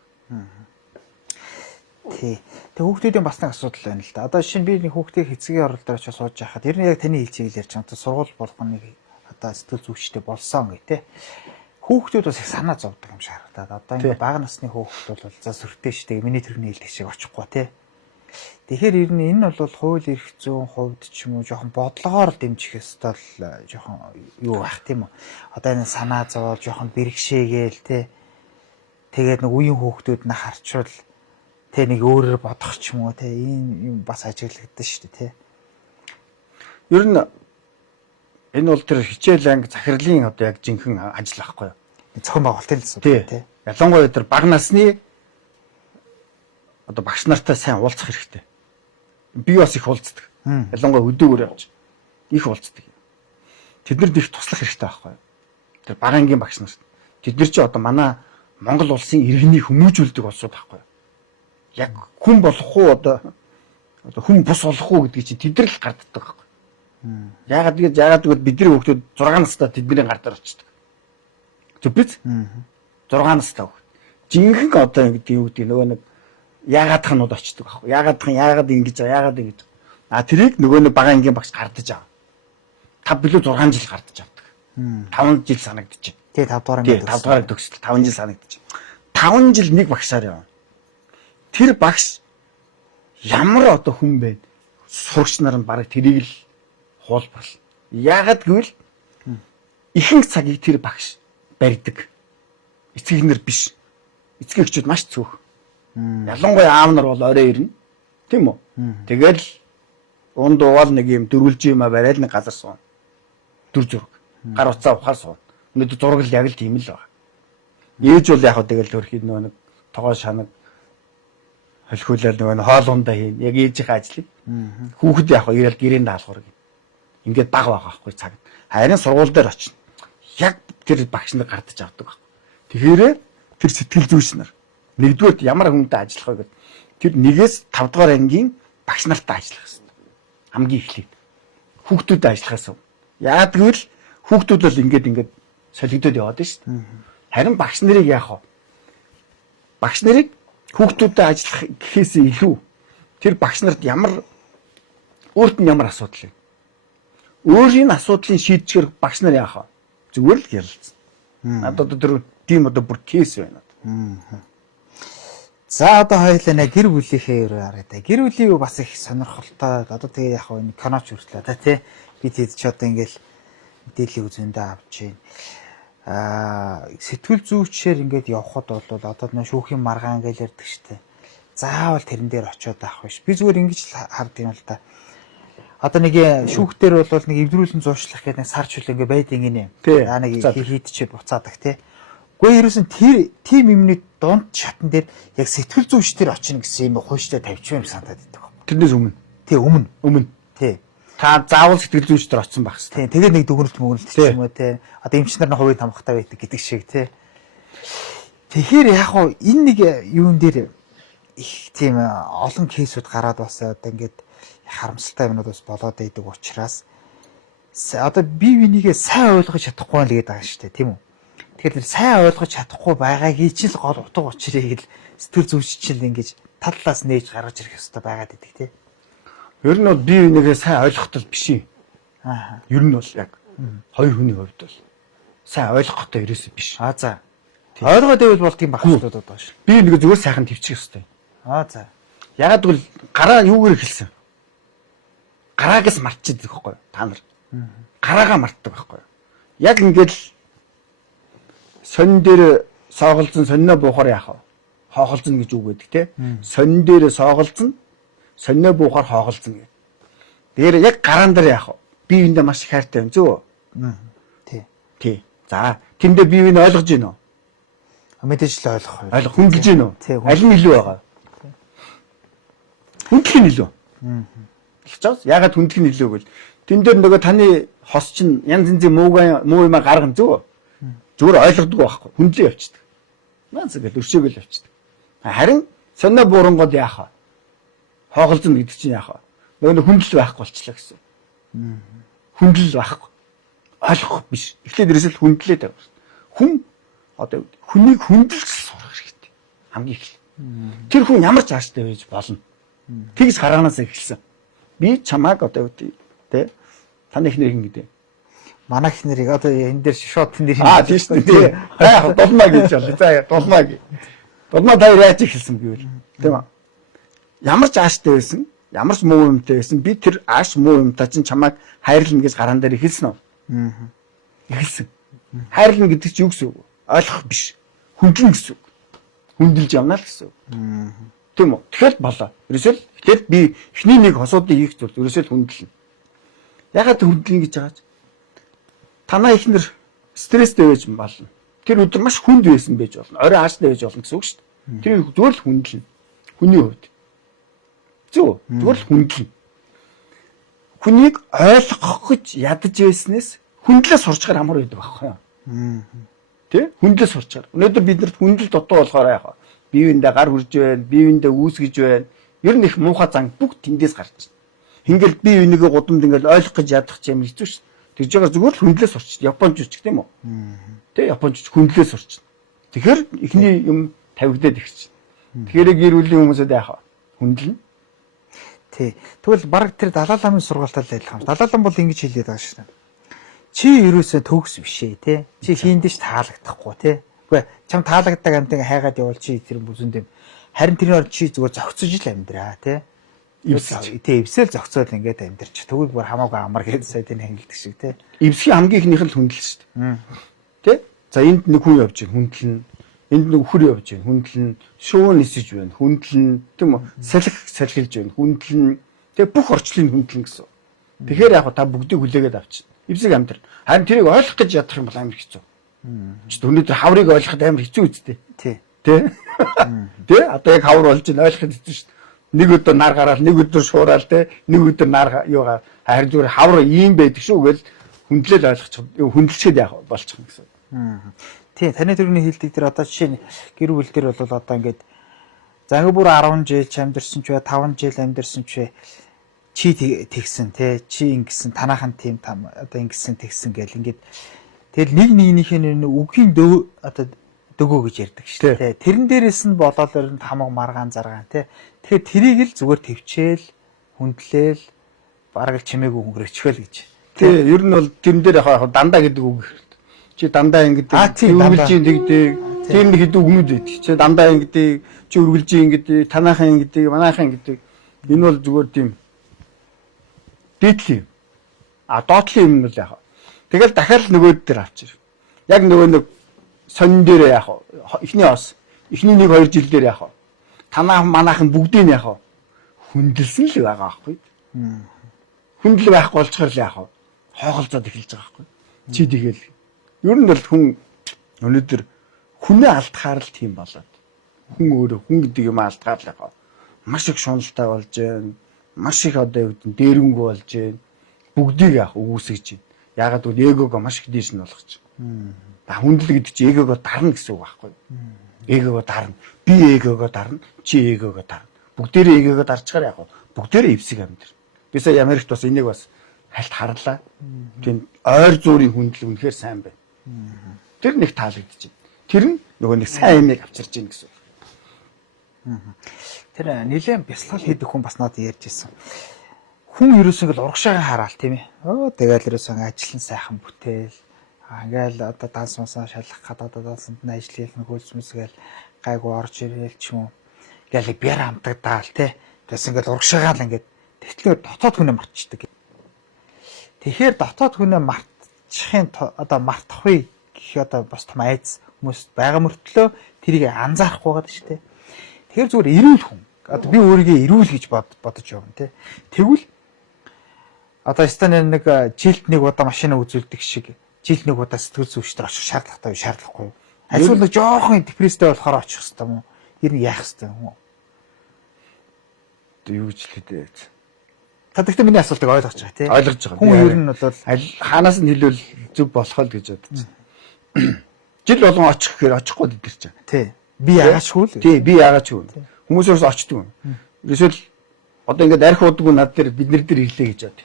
Тий. Тэг хүүхдүүдийн бас нэг асуудал байна л да. Одоо жишээ нь би нэг хүүхдийг хэцгийн орол дээр очиж сууж байхад ер нь яг таны хэлж ярьж байгаа. Сургууль болгоныг одоо сэтгэл зүйчтэй болсон гэх тээ. Хүүхдүүд бас их санаа зовдөг юм шиг харагдаад. Одоо ингээд бага насны хүүхдүүд бол за сүртэй штэ миний төрний хэлдэг шиг очихгүй тээ. Тэгэхээр ер нь энэ бол хууль эрх зүйн хувьд ч юм уу жоохон бодлогоор дэмжих ёстой л жоохон юу байх тийм үү. Одоо энэ санаа зовоод жоохон бэрхшээгээл тээ. Тэгээд нэг үеийн хүүхдүүд нь харчвал тэ нэг өөрөөр бодох ч юм уу тэ ийм юм бас ажиглагддаг шүү дээ тэ. Ер нь энэ бол тэр хичээл анги захирлын одоо яг жинхэнэ ажил байхгүй юу? Зохион байгуулалтын л асуудал тэ. Ялангуяа тэр бага насны одоо багш нартай сайн уулзах хэрэгтэй. Би бас их уулздаг. Ялангуяа өдөөгөр явж их уулздаг. Тэднэрд их туслах хэрэгтэй байхгүй юу? Тэр бага ангийн багш нарт. Тэд нар чи одоо манай Монгол улсын иргэнийг хүмүүжүүлдэг улсууд байхгүй юу? Яг хүн болох уу одоо хүн бус болох уу гэдгийг чи тэд нар л гарддаг байхгүй. Яагаад гэвэл бидний хүүхдүүд 6 настай тэдний гар дээр очдог. Зөв биз? 6 настай хүүхд. Жинхэнэ одоо гэдэг юу гэдэг нөгөө нэг яагаадханууд очдог байхгүй. Яагаад ингэж байгаа. А тэрийг нөгөө нэг бага ангийн багш гардаж аваа. 5 билүү 6 жил гардаж авдаг. 5 жил санагдчих. Тий 5 дугаар төгсөл 5 жил санагдчих. 5 жил нэг багшаар явна. Тэр багш ямар одоо хүн бэ? Сурагч нар нь бараг тэрийг л хуулбарлаа. Яагаад гэвэл ихэнх цагийг тэр багш барьдаг. Эцэгнэр биш. Эцэг эхчүүд маш цөөх. Ялангуяа аав нар бол орой ирнэ. Тийм үү? Тэгэл унд угаал нэг юм дөрвөлж юм барайл нэг газар суун. Дүр зураг. Гар утсаа ухаар суун. Өнөөдөр зураг л яг л тийм л байна. Ээж бол яг тэгэл хөрхий нэг тогоо шанаг хөлхүүлэл нөгөө хоолундаа хийн. Яг ээжийнхээ ажлыг. Хүүхэд яг ирээл гэрээнд даалгавар гин. Ингээд баг байгаа байхгүй цаг. Харин сургууль дээр очино. Яг тэр багш нар гардаж авдаг байхгүй. Тэгэхээр тэр сэтгэл зүйч нар нэгдүгээр ямар хүнтэй ажиллах вэ гэдэг. Тэр 1-ээс 5 дугаар ангийн багш нартай ажиллах хэрэгтэй. Хамгийн эхлээд хүүхдүүдэд ажиллахаас. Яагаад гэвэл хүүхдүүд бол ингээд солигдоод яваад шүү дээ. Харин багш нарыг яах вэ? Багш нарыг хүүхдүүдэд ажиллах гэхээс илүү тэр багш нарт өөрт нь ямар асуудал вэ? Өөрийн асуудлыг шийдчихэр багш нар яах вэ? Зүгээр л ярилцсан. Надад тэр тийм одоо бүр кейс байна. За одоо хоёулаа нэг гэр бүлийнхээ юу хараа та. Гэр бүлийн юу бас их сонирхолтой. Одоо тэгээ яг нэг киноч хүртлээ та тий. Би тэд ч одоо ингээл мэдээллийн үзэндээ авч байна. Сэтгэл зүйчээр ингээд явхад бол одоо нэг шүүхийн маргаан гэж ярьдаг штэ. Заавал тэрэн дээр очиод авах биш. Би зүгээр ингэж л хардаг юм л та. Одоо нэг шүүхтэр бол нэг эвдрүүлэн зуушлах гэдэг нэг сар чул ингээ байдیں۔ Нэг хийдчихэд буцаадаг тий. Гэхдээ ерөөсөн тэр тим юмны дунд шатан дээр яг сэтгэл зүйч төр очино гэсэн юм хуйштай тавьчих юм санагдаад байдаг. Тэрнээс өмнө. Тий өмнө. Тий. Та заавал сэтгэл зүйч төр очсон байх Тий. хэрэгтэй. Тэгээд нэг дүгнэлт ч юм уу тий. Одоо эмч нар нь хувийн тамхтай байдаг гэдэг шиг тий. Тэгэхээр яг хоо энэ нэг юун дээр их тийм олон кейсүүд гараад бас одоо ингээд харамсалтай юмнууд бас болоод байдаг учраас одоо бие бинийгээ сайн ойлгож чадахгүй л гээд байгаа шүү дээ тийм үү. Тэгэхээр сайн ойлгож чадахгүй байгаагийн чинь л гол утга учирыг л сэтгэл зүйчил ингэж таллаас нээж гаргаж ирэх ёстой байгаад идэг тийм. Ер нь бол бие бинийгээ сайн ойлгохтол биш юм. Ер нь бол яг хоёр хүний хувьд бол сайн ойлгохтой ерөөсөө биш. За. Ойлгоод байвал болдгийн багшлууд байгаа шүү. Би нэг зүгээр сайхан төвчих ёстой. За. Ягаад гэвэл гараа юугээр хэлсэн? Гараагаас мартчихдаг байхгүй юу? Та нар. Гараагаа мартдаг байхгүй юу? Яг ингээд л сонин дээр сооголзон сонино буухаар яах вэ? Хоохолзон гэж үг байдаг те. Сонин дээр сооголзон сонино буухаар хоохолзон гэдэг. Тэгэхээр яг гараан дээр яах вэ? Бие биендээ маш их хайртай юм зөв үү? Тий. За, тэндээ бие биend ойлгож гин үү? Мэдээж л ойлгох байх. Ойлгох хөндлөж гин үү? Тий, Аль нь илүү байгаа? Хөндлөх нь илүү. Тэгж чаас ягаад хөндлөх нь илүү гэвэл тэн дээр нөгөө таны хос чинь янз янзын муу юм гарган зөв үү? Зүгээр ойлгодог байхгүй. Хөндлөө явчихдаг. Наац гэл өршөөгөл явчихдаг. Харин сонио буурангууд яах вэ? Хоголзно гэдэг чинь яах вэ? Нөгөө хүндэл байхгүй болчихлоо гэсэн. Хүндэл байхгүй. Ойлгох биш. Эхлээд ерөөсөө хүндлээд байгаа. Хүн одоо хүнийг хүндэлж сурах хэрэгтэй. Хамгийн их. Тэр хүн ямар ч ааштай байж болно. Тэгс гаргаанаас эхэлсэн. Би чамааг одоо үү те таны их нэр хин гэдэг. Манай их нэрийг одоо энэ дээр шууд тэн дээр Тийм шүү дээ. Аа дулмаа гэж байна. За дулмаа гэ. Дулмаа таар яаж эхэлсэн гэвэл тийм үү? Ямар ч ааштай байсан, ямар ч муу юмтай байсан би тэр ааш муу юмтай чинь чамайг хайрлна гэж гараан дээр эхэлсэн үү? Эхэлсэн. Хайрлна гэдэг чинь юу гэсэн үг вэ? Ойлгох биш. Хүндлэн гэсэн үг. Хүндэлж явна л гэсэн үг. Тийм үү? Тэгэхээр болоо. Ерөөсөө тэгэхээр би эхний нэг хосуудыг хийх зүйл ерөөсөө хүндлэн. Ягаад хүндлэн гэж байгаа ч танаа ихнэр стресстэй байж болно. Тэр өдөр маш хүнд байсан байж болно. Орой ааштай байж болно гэсэн үг шүү дээ. Тэр зүгээр л хүндлэн. Хүний хувьд. Зөв. Зүгээр л хүндлэн. Хүнийг ойлгох гэж ядаж байснаас хүндлээ сурчгаар амар байдаг байхгүй юу? Тэ? Хүндлээ сурчгаар. Өнөөдөр биднэрт хүндэл дутуу болохоор яах вэ? Биеиндээ гар хурж байна, биеиндээ үүсгэж байна. Ер нь их муухай зан бүгд тэндээс гарч байна. Ингээл бие бинийгээ гудамд ингээл ойлгох гэж ядах юм хэцүү шүү. Тэгж байгаа зүгээр л хүндлээ сурч. Японч ч тийм үү? Тэ японч хүндлээ сурч. Тэгэхээр эхний юм тавигдаад ирчих. Тэгэхээр гэр бүлийн хүмүүсэд яах вэ? Хүндлэн. Тий. Тэгвэл баг тэр Далай ламын сургаалтай л адилхан. Далай лам бол ингэж хэлээд байгаа шүү дээ. Чи ерөөсөө төгс бишээ те. Чи хийндэж таалагдахгүй те. Үгүй чам таалагддаг амтыг хайгаад явал чи тэр бүзэн дэм. Харин тэрний чи зүгээр зөгцөж л амьдраа те. Эвсэл зөгцөөл ингээд амьдрч. Төгөөг бүр хамаагүй амар гэж сая тэний хэлдэг шиг те. Эвсгийн хамгийн ихнийх нь хүндэл шүү дээ. Тэ? За энд нэг хүн явж байна хүндлэн. Энд нэг өхөр явж байна хүндлэн. Шүүн нисэж байна хүндлэн. Тийм үү? Салхилж байна хүндлэн. Тэгээ бүх орчлын хүндлэн гэсэн. Тэгэхээр яг та бүгдийг хүлээгээд авчих. Эвсэг амьдрал. Харин тэрийг ойлгох гэж ядах юм бол амар хэцүү. Чи өнөөдөр хаврыг ойлгоход амар хэцүү үстэй. Тий. Тэ? Тэ? Одоо яг хавар болж байна ойлгоход хэцүү шүү дээ. Нэг өдөр нар гараал, нэг өдөр шуурал те, нэг өдөр нар юугаар харин зүгээр хавар ийм байдаг шүү гэж хүндлэл ойлгочих, хүндэлчихэд яах болчих юм гэсэн. Тий, таны төрний хэлдэг тэр одоо жишээ нь гэр бүл дээр бол одоо ингээд за ингээ бүр 10 жил амьдэрсэн ч бай, 5 жил амьдэрсэн ч бай чи тэгсэн те, чи ингэсэн танаахан тим там одоо ингэсэн тэгсэн гэл ингээд тэгэл нэг нэгнийхээ үгийн одоо дөгөө гэж ярьдаг шүү дээ. Тэрэн дээрээс нь болоод өрөнд хамаг маргаан заргаан тий. Тэгэхээр тэрийг л зүгээр төвчээл, хүндлээл, бараг л чимээгүй өнгөрөөчхөл гэж. Тий, ер нь бол тэрэн дээр яг дандаа гэдэг үг хэрэгтэй. Чи дандаа ингэдэг, үргэлж ингэдэг, тийм нэг хэд үгнүүд байдаг. Чи дандаа ингэдэг, чи үргэлж ингэдэг, танаахан ингэдэг, манаахан ингэдэг. Энэ бол зүгээр тийм дээдлийн. Доотлын юм бол яг. Тэгэл дахиад нөгөөд дээр авчир. Яг нөгөө нэг сонин дээр яах вэ? Эхний ос. Эхний 1-2 жил дээр яах вэ? Танаа манаахан бүгдийг яах вэ? Хүндэлсэн л байгаа байхгүй. Хүндэл байхгүй болчихор л яах вэ? Хоохолцоод эхэлж байгаа байхгүй. Чи тэгэл. Ер нь бол хүн өнөөдөр хүнээ алдахаар л тийм болоод. Хүн өөрөө хүн гэдэг юм алдахаар л яах вэ? Маш их шуналтай болж байна. Маш их одоо юу гэдэг дээрэнгүй болж байна. Бүгдийг яах үгүйсгэж байна. Ягаад гэвэл эгого маш их дээш нь болгож байна. Да хүндэл гэдэг чинь эгого дарна гэсэн үг байхгүй. Эгого дарна. Би эгого дарна. Чи эгого дарна. Бүгдээрээ эгого дарчгаар яг бүгдээрээ эвсэг амьдрал. Би сая Америкт бас энийг бас хальт харлаа. Тийм ойр зуурын хүндэл үнэхээр сайн байна. Тэр нэг таалагдчих. Тэр нь нөгөө нэг сайн юмыг авчирч гин гэсэн үг. Тэр нэлээд бясалгал хийдэг хүн бас надад ярьж ирсэн. Хүн ерөөсөө л урагшаагаа хараал тийм ээ. Тэгэл ерөөсөө ажил нь сайхан бүтээл. Ингээл одоо данс мусаа шалгах гадаад дансанд нь ажил хийх хөлсмөсгээл гайгүй орж ирээл ч юм уу. Ингээл бэр хамтагдаал те. Тэс ингээл урагшаагаал ингээд тэгтлээр дотоод хүнээ мартчихдаг. Тэгэхээр дотоод хүнээ мартчихын одоо мартахгүй гэх одоо бас том айц хүмүүс байгаа мөртлөө тэрийг анзаарахгүй байгаа шүү дээ. Тэгэхээр зүгээр эрүүл хүн. Одоо би өөрийгөө эрүүл гэж бодож явна те. Тэгвэл Одоо станы нэг жилд нэг удаа машина үзүүлдэг шиг жилд нэг удаа сэтгэл зүйчдэр очих шаардлагатай шаардлагагүй. Эсвэл нэг жоохон депресстэй болохоор очих хэрэгтэй юм уу? Ер нь яах хэрэгтэй юм уу? Юу гэж хэлээд. Та гэхдээ миний асуултыг ойлгож байгаа тийм. Ойлгож байгаа. Хүн ер нь бол хаанаас нь хэлвэл зөв болох л гэж бодож байна. Жил болгон очих гэхээр очихгүй дэрч байгаа. Тий. Би яагаачгүй л. Тий, би яагаачгүй. Хүмүүсээс очдөг. Эсвэл одоо ингээд арх уудаг над дээр бид нар дээр ирлээ гэж бод.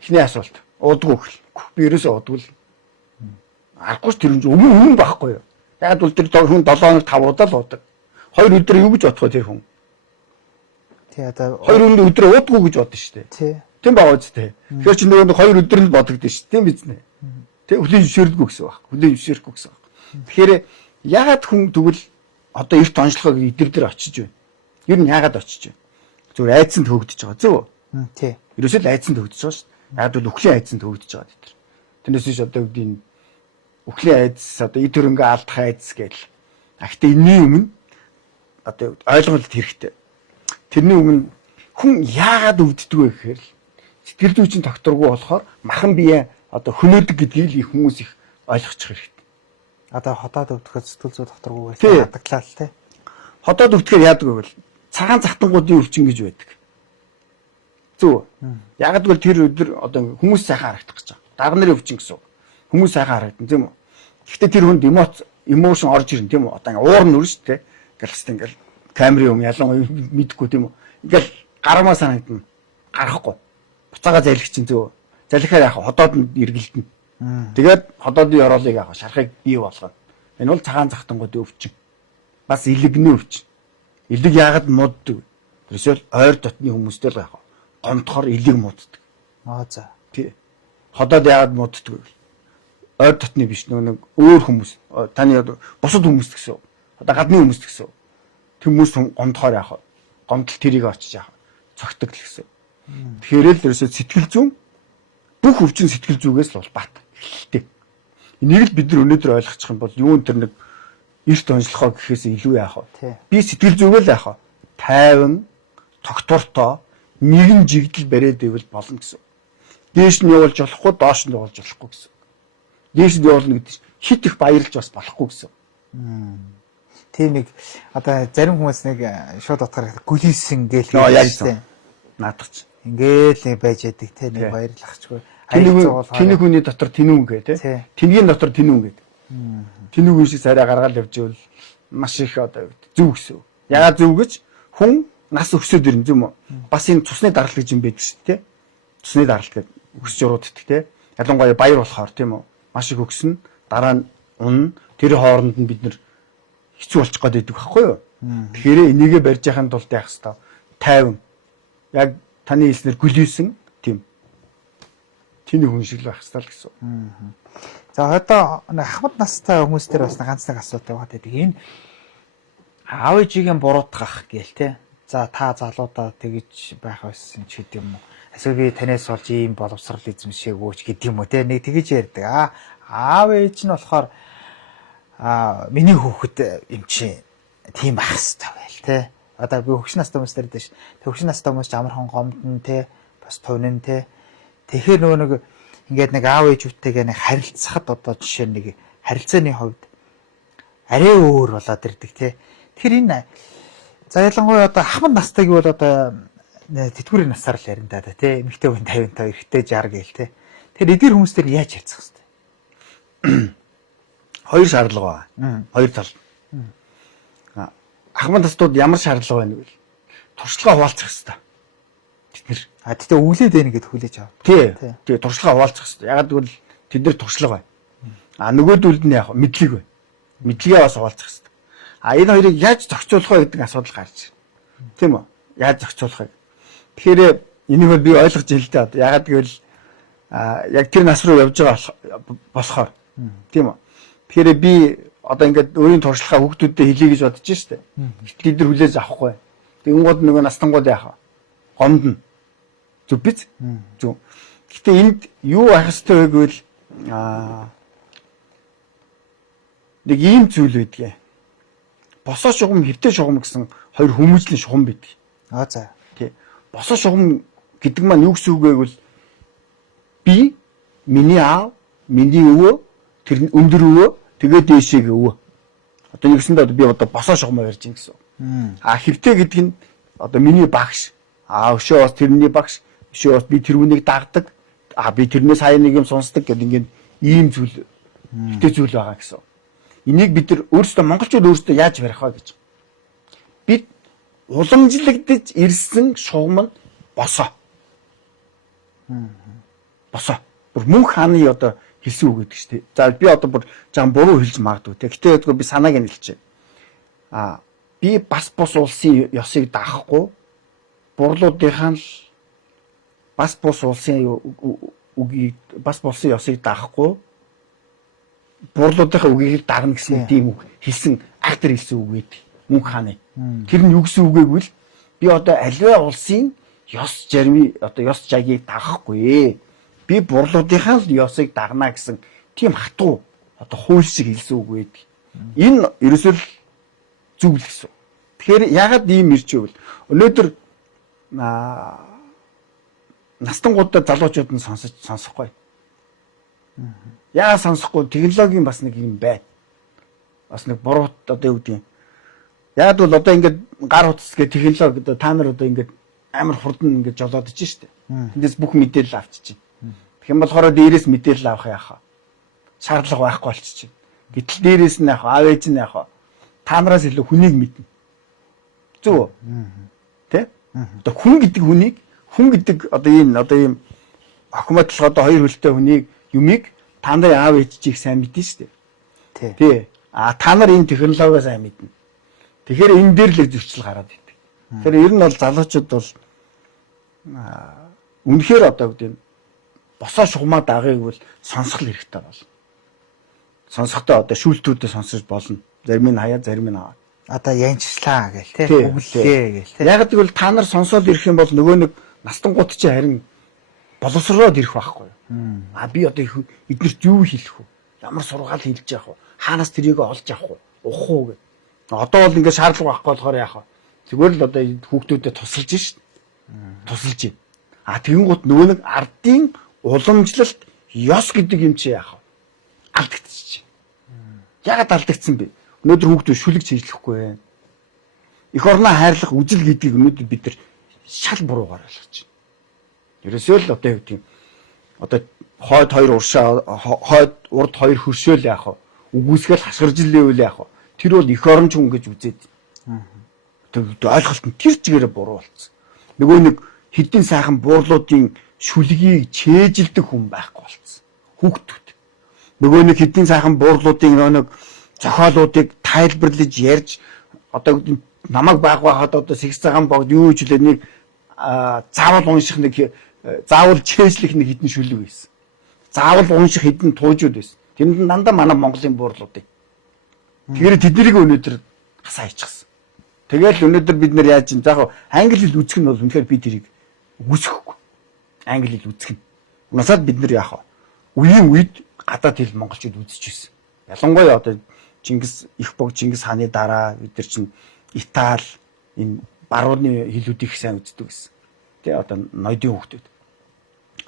Эхний асуулт. Уудаггүй хэл. Би ерөөсөө уудаггүй л. Арахгүй ч тэр өмнө байхгүй юу. Яг бол тэр хүн 7 хоног 5 удаа л уудаг. 2 өдөр юу гэж бодох вэ тэр хүн? Тий одоо 2 өдөр уудаггүй гэж бодно шүү дээ. тий. Тийм баа үст тий. Тэгэхээр чи нөгөө 2 өдөр л бодогдсон шүү. Тийм биз нэ. Тэ хүлээж зөвшөөрдөггүй гэсэн баг. Хүлээж зөвшөөрөхгүй гэсэн баг. Тэгэхээр ягаад хүн тэгвэл одоо эрт онцлогоо идэр дээр очиж байна. Ер нь ягаад очиж байна? Зүгээр айдсан төгөдөж байгаа зөв. Тий. Ерөөсөө л айдсан төгөдөж байгаа шүү. Яг бол өхлийн айдсан төгөдөж байгаа гэдэг. Тэрнээс биш одоо үгдийн өхлийн айдас одоо ид хөрөнгө алдах айдас гээл. Гэхдээ энэний өмнө одоо ойлголт хэрэгтэй. Тэрний өмнө хүн яагаад өвддөг вэ гэхээр сэтгэл зүйчин докторгүй болохоор махан бие одоо хөнөөдөг гэдгийг л их хүмүүс их ойлгочих хэрэгтэй. Одоо хотоод өвдөхөд сэтгэл зүй докторгүй байсан хатаглаа л тий. Хотоод өвдөхөөр яадаг вэ? Цагаан захтангуудын өвчин гэж байдаг. Зөв. Яг л тэр өдөр одоо хүмүүс сайхан харагдах гэж байгаа. Дарга нарын өвчин гэсэн. Хүмүүс сайхан харагдана тийм үү? Гэхдээ тэр хүнд эмошн орж ирнэ тийм үү? Одоо уур нүрэн шүү дээ. Ингээл хэвээр ингээл камерын юм ялангуяа мэдхгүй тийм үү? Ингээл гарамаа санагдана. Гарахгүй. Буцаага залхих чинь зөв. Залхихаар яах вэ? Ходоод нь эргэлдэнэ. Тэгээд ходоодын ёроолыг яах вэ? Шарахыг бий болгоно. Энэ бол цагаан захтангуудын өвчин. Бас илэгний өвчин. Илэг яагаад мууддаг вэ? Тэрсэл ойр дотны хүмүүстэй л яах вэ? Гомдохоор илэг мууддаг. За. Тий. Ходоод яагаад мууддаг вэ? Ойр дотны биш нэг өөр хүмүүс. Таны бусад хүмүүс гэсэн. Одоо гадны хүмүүс гэсэн. Хүмүүс гомдохоор яах вэ? Гомдол тэрийг очиж яах вэ? Цогтөг л гэсэн. Тэгэхээр л ерөөсөө сэтгэл зүйн бүх өвчин сэтгэл зүгээс л бол бат. Эхэлтэй. Энийг л бид нар өнөөдөр ойлгочих юм бол юун тэр нэг эрт онцлохоо гэхээс илүү яах вэ? Би сэтгэл зүгэл яах вэ? Тайван, тогтвортой, нэгэн жигдэл бариад ивэл болно гэсэн. Дээш нь явуулж болохгүй, доош нь явуулж болохгүй гэсэн. Дээш нь явуулна гэдэг чинь хит их баярлж бас болохгүй гэсэн. Тийм нэг одоо зарим хүмүүс нэг шууд утгаар гүлийсэн гээл хэлсэн. Наадах чинь. Ингээл байж яадаг те нэг баярлахчгүй. Тэний хүний дотор тэнүүн гэ те. Тэнгийн дотор тэнүүн гэдэг. Тэнүүн шиг царай гаргаал явж ивэл маш их одоо зөв гэсэн. Ягаад зөв гэж хүн нас өсөд ирнэ юм уу? Бас энэ цусны даралт гэж юм байдаг шүү дээ. Цусны даралт гэдэг өсөж урууддаг те. Ялангуяа баяр болохоор тийм үү? Маш их өгснө. Дараа нь унна. Тэр хооронд нь бид нэр хэцүү болчих гээд байдаг байхгүй юу? Тэгэхээр энийгээ барьж яхахын тулд яах хэвээр тайван. Яг таны хэлснээр гүлээсэн тийм. Тэний хүн шиг л байх хэвээр л гэсэн. За одоо хамт настай хүмүүс дээр бас ганц нэг асуулт яваад байдаг. Энэ аав ээжигийн буруутгах гээл те. За та залуудаа тэгж байх байсан ч гэдэм юм уу. Эсвэл би танаас болж ийм боловсрал эзэмшээг өгч гэдэм юм уу те. Нэг тэгж ярьдаг. Аав ээж нь болохоор миний хүүхэд юм чи тийм байх хэрэгтэй байл те. Одоо би хөгш настай хүмүүс дээр дэш. Хөгш настай хүмүүс ч амархан гомдно те. Бас тунин те. Тэгэхээр нөгөө нэг ингээд нэг аав ээжүүдтэйгээ нэг харилцахад одоо жишээ нэг харилцааны хувьд арай өөр болоод ирдэг те. Тэгэхээр энэ за ялангуяа одоо хамт настайг бол одоо тэтгэврийн насаар л ярина да те. Эмэгтэй хүн 55, эрэгтэй 60 гээл те. Тэгэхээр эдгээр хүмүүстээр яаж харьцах вэ? Хоёр шаардлага байна. Хоёр тал. Ахмад тастууд ямар шаардлага байна вэ? Туршлага хуваалцах хэрэгтэй. Тэд нэр тэгтээ өглөөд байна гэд хүлээж авах. Тий, туршлага хуваалцах хэрэгтэй. Ягаад гэвэл тэд нэр туршлага байна. Нөгөөдөлд нь яг мэдлэг байна. Мэдлэгээ бас хуваалцах хэрэгтэй. Энэ хоёрыг яаж зохицуулах вэ гэдэг асуудал гарч ирнэ. Тийм үү? Яаж зохицуулах вэ? Тэгэхээр энийг бол би ойлгож байна л да. Ягаад гэвэл яг тэр нас руу явж байгаа болохоор тийм үү? Тэгэхээр би одоо ингээд өөрийн туршлагаа хүүхдүүдэд хэлье гэж бодож штэ. Гэтэл эдгээр хүлээж авахгүй. Тэгэнгүүт нөгөө настангууд яах вэ? Гомдно. Зүг биз? Зүг. Гэтэ энд юу ах хэвтэй вэ гэвэл нэг ийм зүйл байдгийг. Босоо шугам, хэвтэй шугам гэсэн хоёр хүмүүжлийн шугам байдаг. За. Тий. Босоо шугам гэдэг маань юу гэсэн үг вэ гэвэл би, миний аав, миний өвөө, тэр өндөр өвөө, тэгээд дээшээ өвөө. Одоо нэгсэндээ би одоо босоо шугамаа ярьж байна гэсэн. А хэвтэй гэдэг нь одоо миний багш. Өшөө бас тэрний багш. Өшөө бас би тэр үнийг дагдаг. Би тэрнээс хаяа нэг юм сонсдог гэдэг ингээд ийм зүйл хэвтэй зүйл байгаа гэсэн. Энийг бид нар өөрсдөө монголчууд өөрсдөө яаж барих вэ гэж. Бид уламжлагдж ирсэн шугам нь босоо. Босоо. Бүр мөнх хааны одоо хэлсэн үг гэдэг чинь. За би одоо бүр жаа буруу хэлж магадгүй те. Гэтэ ядгүй би санааг нь хэлчихэ. Би бас бус улсын ёсыг даахгүй бурлуудынхаа л бас бус улсын үгийг бас болсон ёсыг даахгүй бурлуудынхаа үгийг дагна гэсэн тийм үг хэлсэн актер хэлсэн үг гэдэг. Мөнх хааны. Тэр нь юу гэсэн үг вэ гэвэл би одоо аливаа улсын ёс жармын одоо ёс жагийг дагахгүй. Би бурлуудынхаа л ёсыг дагна гэсэн тийм хатуу одоо хууль шиг хэлсэн үг байдаг. Энэ ерөөсөө зүг л гэсэн. Тэгэхээр ягаад ийм ирж ивэл өнөөдөр настангуудад залуучууд нь сонсохгүй. Яа сонсохгүй технологийн бас нэг юм байна. Бас нэг буруу одоо юу гэдэг юм. Яг бол одоо ингээд гар утас гэх технологи одоо та нар одоо ингээд амар хурдан ингээд жолоод ич штэ. Тэндээс бүх мэдээлэл авчиж байна. Тэгэх юм болохоор дээрээс мэдээлэл авах яах вэ? Шаардлага байхгүй болчих чинь. Гэтэл дээрээс нь яах вэ? Аав ээж нь яах вэ? Та нараас илүү хүнийг мэднэ. Зүг үү? Тэ? Одоо хүн гэдэг одоо ийм охимодлого одоо хоёр хөлтэй хүнийг юмыг та нарын аав ээжийг сайн мэднэ шүү дээ. Тий. Та нар энэ технологио сайн мэднэ. Тэгэхээр энэ дээр л зөрчил гараад идэг. Тэгэхээр ер нь бол залуучууд бол үнэхээр одоо гэдэг нь босоо шугамаа дагыг бол сонсох хэрэгтэй болно. Сонсохдоо одоо шүүлтүүдэд сонсож болно. Зарим нь хаяа, зарим нь аваа. Одоо янчслаа гэл тий. Өглөө гэл тий. Яг гэвэл та нар сонсоод ирэх юм бол нөгөө нэг настангууд чи харин боловсроод ирэх байхгүй юу? Би одоо эднэрт юу хэлэх вэ? Ямар сургаал хэлж яах вэ? Хаанаас тэрийг олж авах вэ? Ухах уу гэх. Одоо бол ингээд шаардлага байхгүй болохоор яах вэ? Зүгээр л одоо хүүхдүүдэд тусалж шít. Тусалж байна. Тэгэнгუთ нөгөө нэг ардын уламжлалт ёс гэдэг юм чи яах вэ? Алдагдчих. Ягаад алдагдсан бэ? Өнөөдөр хүүхдүүд шүлэг чийжлэхгүй байна. Эх орноо хайрлах үжил гэдгийг өнөөдөр бид нар шал буруугаар ойлгож байна. Ерөөсөө л одоо юу гэдэг юм. Одоо хойд хоёр уршаа хойд урд хоёр хөршөөл яах вэ? Үгүйсгээл хашгиржлээ үл яах вэ? Тэр бол эх орон ч хүн гэж үзээд. Тэгээд ойлголт нь тэр чигээрээ буруу болсон. Нөгөө нэг хэдэн сайхан буурлуудын шүлгийг чээжилдэг хүн байхгүй болсон. Хүүхдүүд. Нөгөө нэг хэдэн сайхан буурлуудын нэг зохиолуудыг тайлбарлаж ярьж одоо намайг байгахад одоо сэгс цагаан богд юу ч үлээ нэг заавал унших нэг заавал чээжлэх нэг хэдэн шүлэг байсан. Заавал унших хэдэн туужууд байсан. Тэнд дандаа манай Монголын буурлуудыг. Тэгэхээр тэднийг өнөөдөр хасаа хийчихсэн. Тэгэл өнөөдөр бид нэр яаж юм заах англи хэл үзэх нь бол үнэхээр би тэрийг үсэхгүй. Англи хэл үзэх нь. Унасаад бид нэр яах вэ? Үеийн үед гадаад хэл монголчууд үзэж ирсэн. Ялангуяа одоо Чингис их бог Чингис хааны дараа бид нар чинь Итали энэ барууны хэлүүдийг сайн үздэг гэсэн. Тэ одоо ноёдын хүүхдүүд.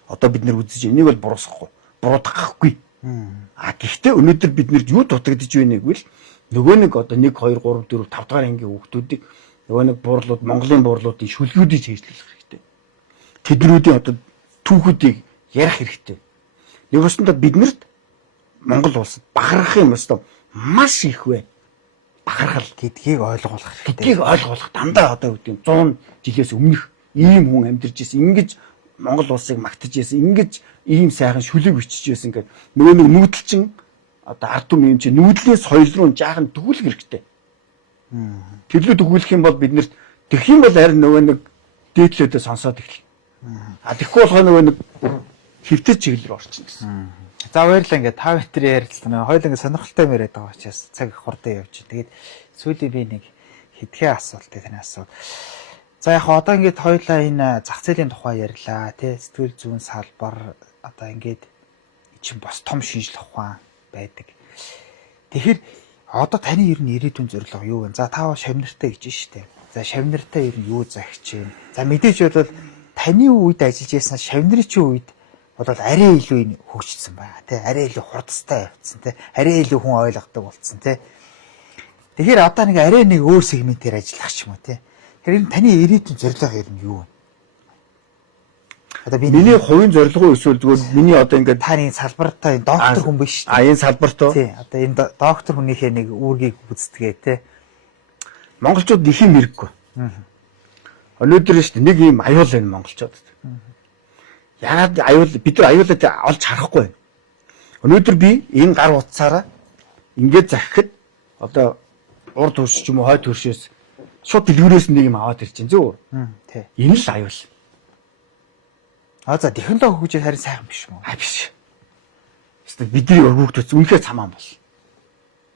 Одоо бид нэр үзэж энийг бол буруусгахгүй. Буруудахгүй. Гэхдээ өнөөдөр бид нэр юу дутагдж байна гэвэл нөгөө нэг одоо 1 2 3 4 5 дахь ангийн хүүхдүүдийг нөгөө нэг буурлууд Монголын буурлуудын шүлгүүдийг чийжлэх хэрэгтэй. Тэднүүдийн одоо түүхүүдийг ярих хэрэгтэй. Нэг өстөндөө биднэрт Монгол улсад бахархах юм өстөө маш их вэ. Бахархал гэдгийг ойлгуулах хэрэгтэй. Гэдгийг ойлгуулах дандаа одоо үгүй 100 жилээс өмнөх ийм хүн амьдарч ирсэн. Ингэж Монгол улсыг магтаж ирсэн. Ингэж ийм сайхан шүлэг бичиж ирсэн гэдэг нөгөө нэг нүүдэлчин одоо ард түмэн юм чи нүүдлийн соёл руу жаахан тгүүлэх хэрэгтэй. Тэрлүү тгүүлэх юм бол биднэрт тэгэх юм бол харин нөгөө нэг дээдлүүдээ сонсоод эхэлнэ. Тэгэхгүй болохоо нөгөө нэг хэвтэж чиглэл рүү орчихно гэсэн. За баярлалаа ингээд та бүхэн ярилцлаа. Хоёул ингээд сонирхолтой яриад байгаа учраас цаг их хурдан явж. Тэгээд сүүлийн би нэг хэдхэн асуултыг танаас асуу. За яг одоо ингээд хоёулаа энэ зах зээлийн тухай ярьлаа. Тэ сэтгэл зүйн салбар одоо ингээд чинь бас том шинжлэх ухаан байдаг. Тэгэхээр одоо таны ер нь ирээдүйн зорилго юу вэ? За та шавнартай гэж штэ. За шавнартай ер нь юу захиж байна? За мэдээж бол таны үед ажиллаж байсан шавнырчийн үед бол арай илүү хөгжсөн байна тий. Арай илүү хурдтай явцсан тий. Арай илүү хүн ойлгодог болцсон тий. Тэгэхээр одоо нэг арай нэг өөр сегментээр ажиллах ч юм уу тий. Тэгэхээр таны ирээдүйн зорилго ер нь юу вэ? Одоо миний хувийн зорилго эсвэл зүгээр миний одоо ингээд таны салбартаа доктор хүн биш шүү. Энэ салбартаа Тий. Одоо энэ доктор хүнийхээ нэг үүргийг гүйцэтгээ тий. Монголчууд их юм хэрэггүй. Өнөөдөр шүү дээ нэг юм аюул байна монголчууд. Яагаад аюул бид нар аюулаад олж харахгүй байна. Өнөөдөр би энэ гар утсаараа ингээд захихад одоо урд хөрш ч юм уу хойд хөршөөс шууд дэлгүүрээс нэг юм аваад ирж байна зөө. Тий. Энэ л аюул. За технологи хөгжиж харин сайхан биш юм уу? Биш. Эсвэл бидний хүүхдүүд үнэхээр цамаан бол.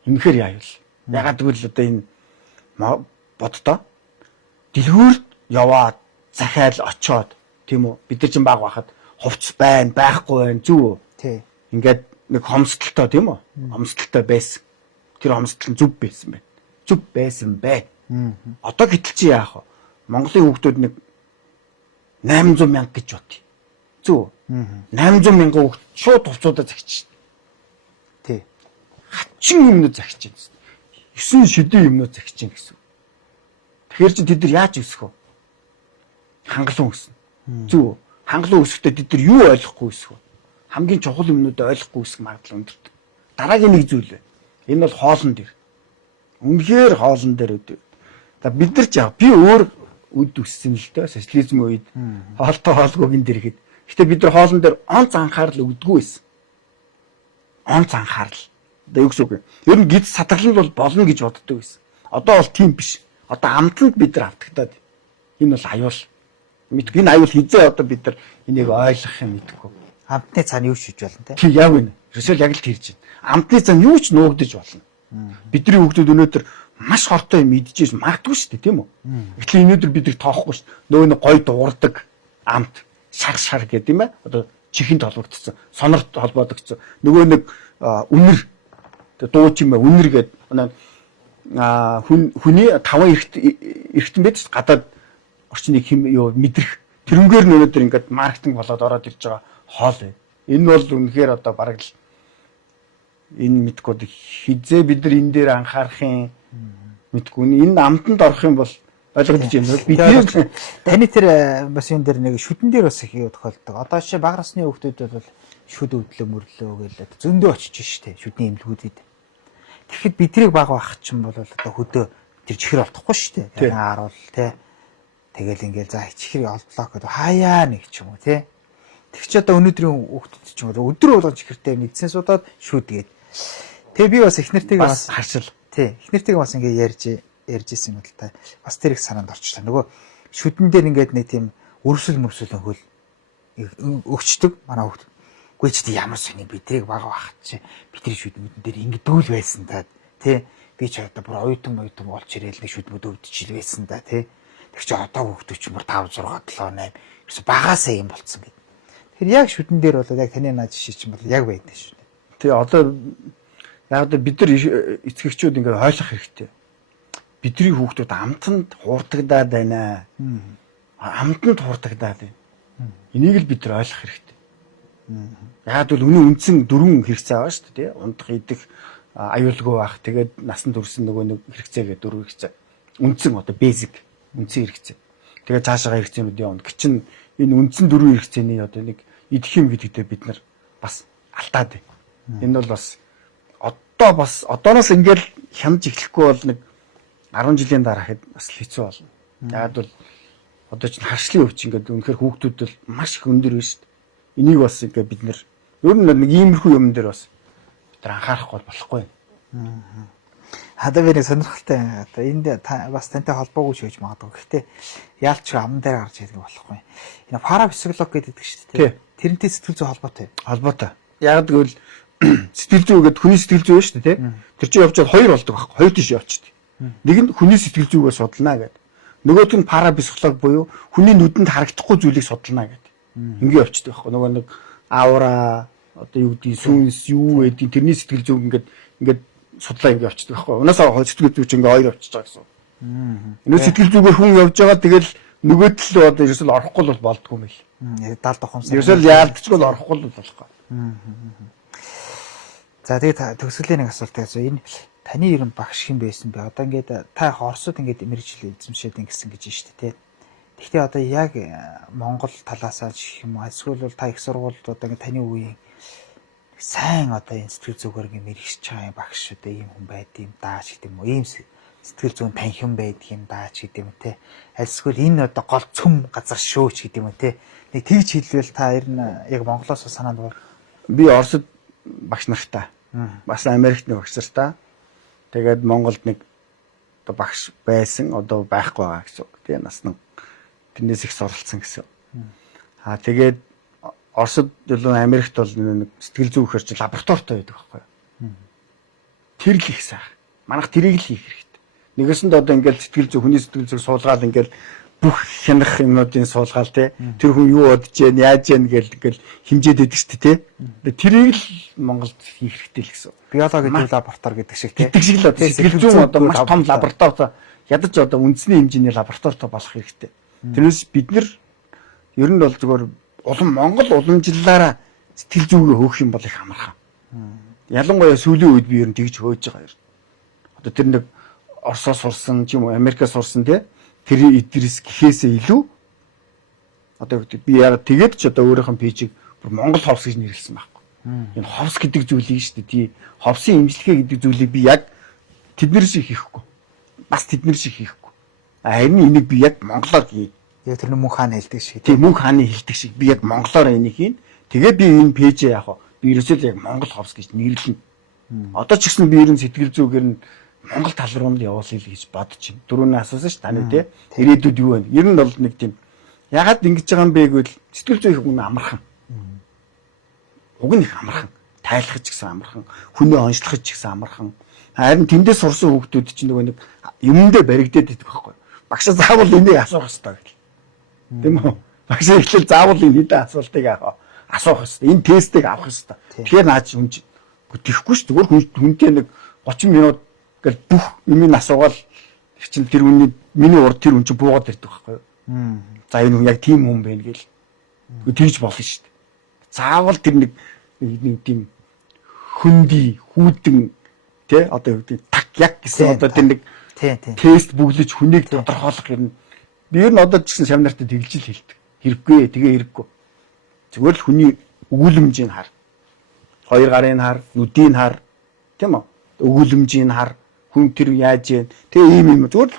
Үнэхээр аюул. Ягаад гэвэл одоо энэ боддоо дэлгүүрт яваад захиал очоод тийм үү бид нар ч баг байхад хувцс байна байхгүй байна зүг. Тий. Ингээд нэг хомсдолтой тийм үү? Хомсдолтой байсан. Тэр хомсдол нь зүв байсан байна. Зүв байсан бай. Одоо гэтэл чи яах вэ? Монголын хүүхдүүд нэг 800 мянга гэж бод. Зүг. 800 мянган хүүхд шууд хувцуудаа захиж шин. Тий. Хачин юмнууд захиж байна. 9 шидийн юмнууд захиж байна гэсэн. Тэгэхээр чи тэд нар яаж өсөх вэ? Хангалуун өснө. Зүг. Хангалуун өсөхдөө тэд нар юу ойлгохгүй өсөх вэ? Хамгийн чухал юмнуудыг ойлгохгүй өсөх магадлал өндөрт. Дараагийн нэг зүйл байна. Энэ бол хоолн дээр. Үнэхээр хоолн дээр өдөө. За бид нар ч яа би өөр үд үссэн л дээ социализм үед хоолтой хоолгүйг дэрхэд. Гэтэ бид нар хоолн дээр онц анхаарал өгдөггүй байсан. Онц анхаарал. Одоо юу гэсэн үг вэ? Ер нь гид сатгалал бол болно гэж боддог байсан. Одоо бол тийм биш. Одоо амтанд бид нар автагдаад. Энэ бол аюул. Мэдгүй энэ аюул хизээ одоо бид нар энийг ойлгох юм мэдгүй. Амтны цаана юу шиж болно те? Тийм яг үнэ. Ерөөсөө яг л тэрж байна. Амтны цаана юу ч нуугдаж болно. Бидний хүүхдүүд өнөөдөр маш хортой юм идчихэж магадгүй шүү дээ, тийм үү? Эхлээ өнөөдөр бид нэг тоохгүй шүү дээ. Нөгөө нэг гой дуурдаг амт шар гэдэг юм аа. Одоо чихэнд холбогдсон, сонорт холбогдсон. Нөгөө нэг үнэр дууч юм аа, үнэр гэдэг хүний 5 эргэтэн байдаг шүү. Гадаад орчныг юу мэдрэх. Тэрнгээр нь өнөөдөр ингээд маркетинг болоод ороод ирж байгаа хоол бай. Энэ бол үнэхээр одоо бараг л энэ мэдгүй хизээ бид нар энэ дээр анхаарахын мэдгүй энэ амтанд орох юм бол ойлгож байна. Бид таны тэр бас энэ дээр нэг шүдэн дээр бас их юу тохиолддог. Одоо жишээ бага насны хүүхдүүд бол шүд өвдлөө мөрлөө гээл зөндөө очиж штэ шүдний эмнэлгүүдэд. Тэгэхэд бидрийг бага байх чинь бол одоо хөдөө тэр чихэр олдохгүй штэ. Харуул те. Тэгэл ингээл за чихэр олдлоо гэдэг хаяа нэг ч юм уу те. Тэг чи одоо өнөөдрийн хүүхдүүд ч юм уу өдөр болгон чихэртэй мэдсэн судаад шүдгээд. Тэгээ би бас их нартыг бас харшил. Тий. Их нартыг бас ингээ ярьжсэн юм л та. Бас тэр их санаанд орчлаа. Нөгөө шүдэн дээр ингээд нэг тийм өрсөл мөрсөл хөл өгчдөг манай хүүхд. Гүй ч ямар сони бидрийг бага бахад чи бидний шүдмүүдэн дээр ингэдүүл байсан та. Тий. Би ч одоо бүр оюутан болж ирээл нэг шүдмүүд өвдөжил байсан та. Тий. Тэг чи одоо хүүхдүүд ч мөр 5 6 7 8 ерөөс багасаа юм болцсон гэдэг. Тэр яг шүдэн дээр бол яг таны наа жишээ чинь бол яг байдаг шүү. Тий одоо яг бид нар эцэгчүүд ингээд ойлгох хэрэгтэй. Бидний хүүхдүүд амтанд хуурдагдаад байна. Амтанд хуурдагдаад байна. Энийг л бид нар ойлгох хэрэгтэй. Яг бол үнэн үндсэн 4 хэрэгцээ байгаа шүү дээ. Ундах, идэх, аюулгүй байх. Тэгээд насанд хүрсэн нөгөө нэг хэрэгцээгээ 4 хэрэгцээ. Үндсэн одоо basic үндсэн хэрэгцээ. Тэгээд цаашаа хэрэгцээнүүд явна. Гэчин энэ үндсэн 4 хэрэгцээний одоо нэг идэх юм гэдэгтээ бид нар бас алдаад байна. Энэ бол бас одоо бас одооноос ингээл хямж эхлэхгүй бол нэг 10 жилийн дараа хэд бас хэцүү болно. Яг бол одоо ч харшлын өвч ингээд үнэхээр хүүхдүүд бол маш их өндөр байна шүү дээ. Энийг бас ингээд бид нэр ер нь нэг иймэрхүү юм дээр бас бид нар анхаарахгүй болохгүй. Хадаа би нэг сонирхолтой одоо энд бас тантай холбоогүй ч гэж магадгүй. Гэхдээ яалч амн дээр гарч ирэх болохгүй. Энэ парапсихолог гэдэг шүү дээ. Тэрнтэй сэтгэл зүй холбоотой. Холбоотой. Яг гэвэл сэтгэл зүй гэдэг хүний сэтгэл зүй шүү дээ, тий? Тэр чинь явчаад 2 болдог байхгүй. 2 тийш явчихдаг. Нэг нь хүний сэтгэл зүйгээ судална гэдэг. Нөгөөх нь парапсихолог буюу хүний нүдэнд харагдахгүй зүйлийг судална гэдэг. Ингээ явчихдаг байхгүй. Нөгөө нэг аура одоо юу гэдэг сүнс юу гэдэг тэрний сэтгэл зүйг ингээд судлаа ингээ явчихдаг байхгүй. Унаасаа сэтгэл зүй чинь ингээ 2 явчихж байгаа гэсэн. Энэ сэтгэл зүйгээр хүн явж байгаа тэгэл нөгөө төлөө одоо ерөөсөл орохгүй бол болдгүй юм байл. Далд ухамсар. Ерөөсөл яалтчгүй бол орохгүй бол болохгүй. За тэгээд төгсгөлийн нэг асуулт гэсэн. Энэ таны ер нь багш хэм байсан бэ? Одоо ингээд та Оросууд ингээд мэрэгжил эзэмшээд ингэсэн гэж байна шүү дээ, тий. Гэхдээ одоо яг Монгол талаасаа гэх юм уу эсвэл бол та их сургуульд одоо ингээд таны үеийн сайн одоо энэ сэтгэл зүгээр ингээд мэрэгч байгаа багш одоо ийм хүн байд юм дааж гэдэг юм уу? Ийм сэтгэл зүйн танхим байдаг юм дааж гэдэг юм те. Альсгүй энэ одоо гол цөм газар шөөч гэдэг юм те. Нэг тэгж хэлвэл та ер нь яг Монголоос санаанд бол би Оросд багш нартай. Бас Америкт нэг багш нартай. Тэгээд Монголд нэг одоо багш байсан, одоо байхгүй байгаа гэсэн үг. Тэгээ нас нь тэрнээс их суралцсан гэсэн. Тэгээд Оросд болон Америкт бол нэг сэтгэл зүйн хөрч лабораторитой байдаг байхгүй юу? Тэр л их сайх. Манайх тэрийг л хийх хэрэгтэй. Нэгэсэнд одоо ингээл сэтгэл зүй, хүний сэтгэл зүйг суулгаад ингээл бүх хянах юмнуудын суулгаал те. Тэр хүн юу бодож जैन, яаж जैन гэл хэмжээд байдаг шүү дээ те. Тэрийг л Монголд хийх хэрэгтэй л гэсэн. Биологийн лаборатори гэдэг шиг те. Гэдэг шиг л одоо сэтгэл зүйн одоо маш том лабораторитой ядаж одоо үндэсний хэмжээний лабораторитой болох хэрэгтэй. Тэрнээс бид нар ер нь бол зөвхөн Монгол уламжлалаараа сэтгэл зүйгээ хөөх юм бол их амархан. Ялангуяа сүүлийн үед би ер нь тэгж хөөж байгаа юм. Одоо тэр нэг Оросоос сурсан ч юм уу Америкаас сурсан те тэр эдрээс гэхээсээ илүү одоо би яг тэгээд ч одоо өөрийнхөө пэйжийг бүр Монгол ховс гэж нэрлсэн байхгүй. Энэ ховс гэдэг зүйлийг шүү дээ. Тий ховсын имжлэхээ гэдэг зүйлийг би яг тэднэр шиг хийхгүй. Бас тэднэр шиг хийхгүй. Харин энийг би яг монголоор хий. Яг тэр мөн хаана хэлдэг шиг. Тий мөн хааны хэлдэг шиг би яг монголоор энийг хийн. Тэгээд би энэ пэйжээ яг би ерөөсөө яг Монгол ховс гэж нэрлэнэ. Одоо ч гэсэн би ерөн сэтгэл зүгээр нь Монгол тал руу нь явуулъя гэж бодож байна. Дөрөвнөө асуусан ш таны тий. Ирээдүйд юу вэ? Ер нь бол нэг тийм ягаад ингэж байгаа юм бэ гэвэл сэтгэл зүйн хүн амархан. Уг нь их амархан. Тайлхаж гэсэн амархан. Хүнээ онцлохож гэсэн амархан. Харин тэндээс сурсан хүүхдүүд чинь нөгөө нэг юмдээ баригдаад идэх байхгүй. Багшаа заавал энийг асуух хэрэгтэй гэл. Тийм үү? Багшаа ихлээр заавал энэ хэдэн асуултыг асуух хэрэгтэй. Энэ тестийг авах хэрэгтэй. Тэгэхээр наач хүн тэхгүй ш. Зүгээр хүнтэй нэг 30 минут гэл бүх юмыг асуугаал чинь тэр хүний миний урд тэр хүн чинь буугаад ирдэг байхгүй юу? За энэ хүн яг тийм хүн байна гэл. Тэгж болно шүү дээ. Заавал тэр нэг тийм хөнди хүүдэн тий одоо юу гэдэг так яг гэсэн одоо тэр нэг тест бүглэж хүнийг тодорхойлох юм. Би ер нь одоо ч гэсэн семинартаа тэгэлж л хэлдэг. Хэрэггүй тэгээ хэрэггүй. Зүгээр л хүний өгүүлэмжийг хар. Хоёр гарын хар, нүдийг хар. Тийм үү? Өгүүлэмжийг хар. Хүн тэр яаж вэ? Тэгээ ийм зүгээр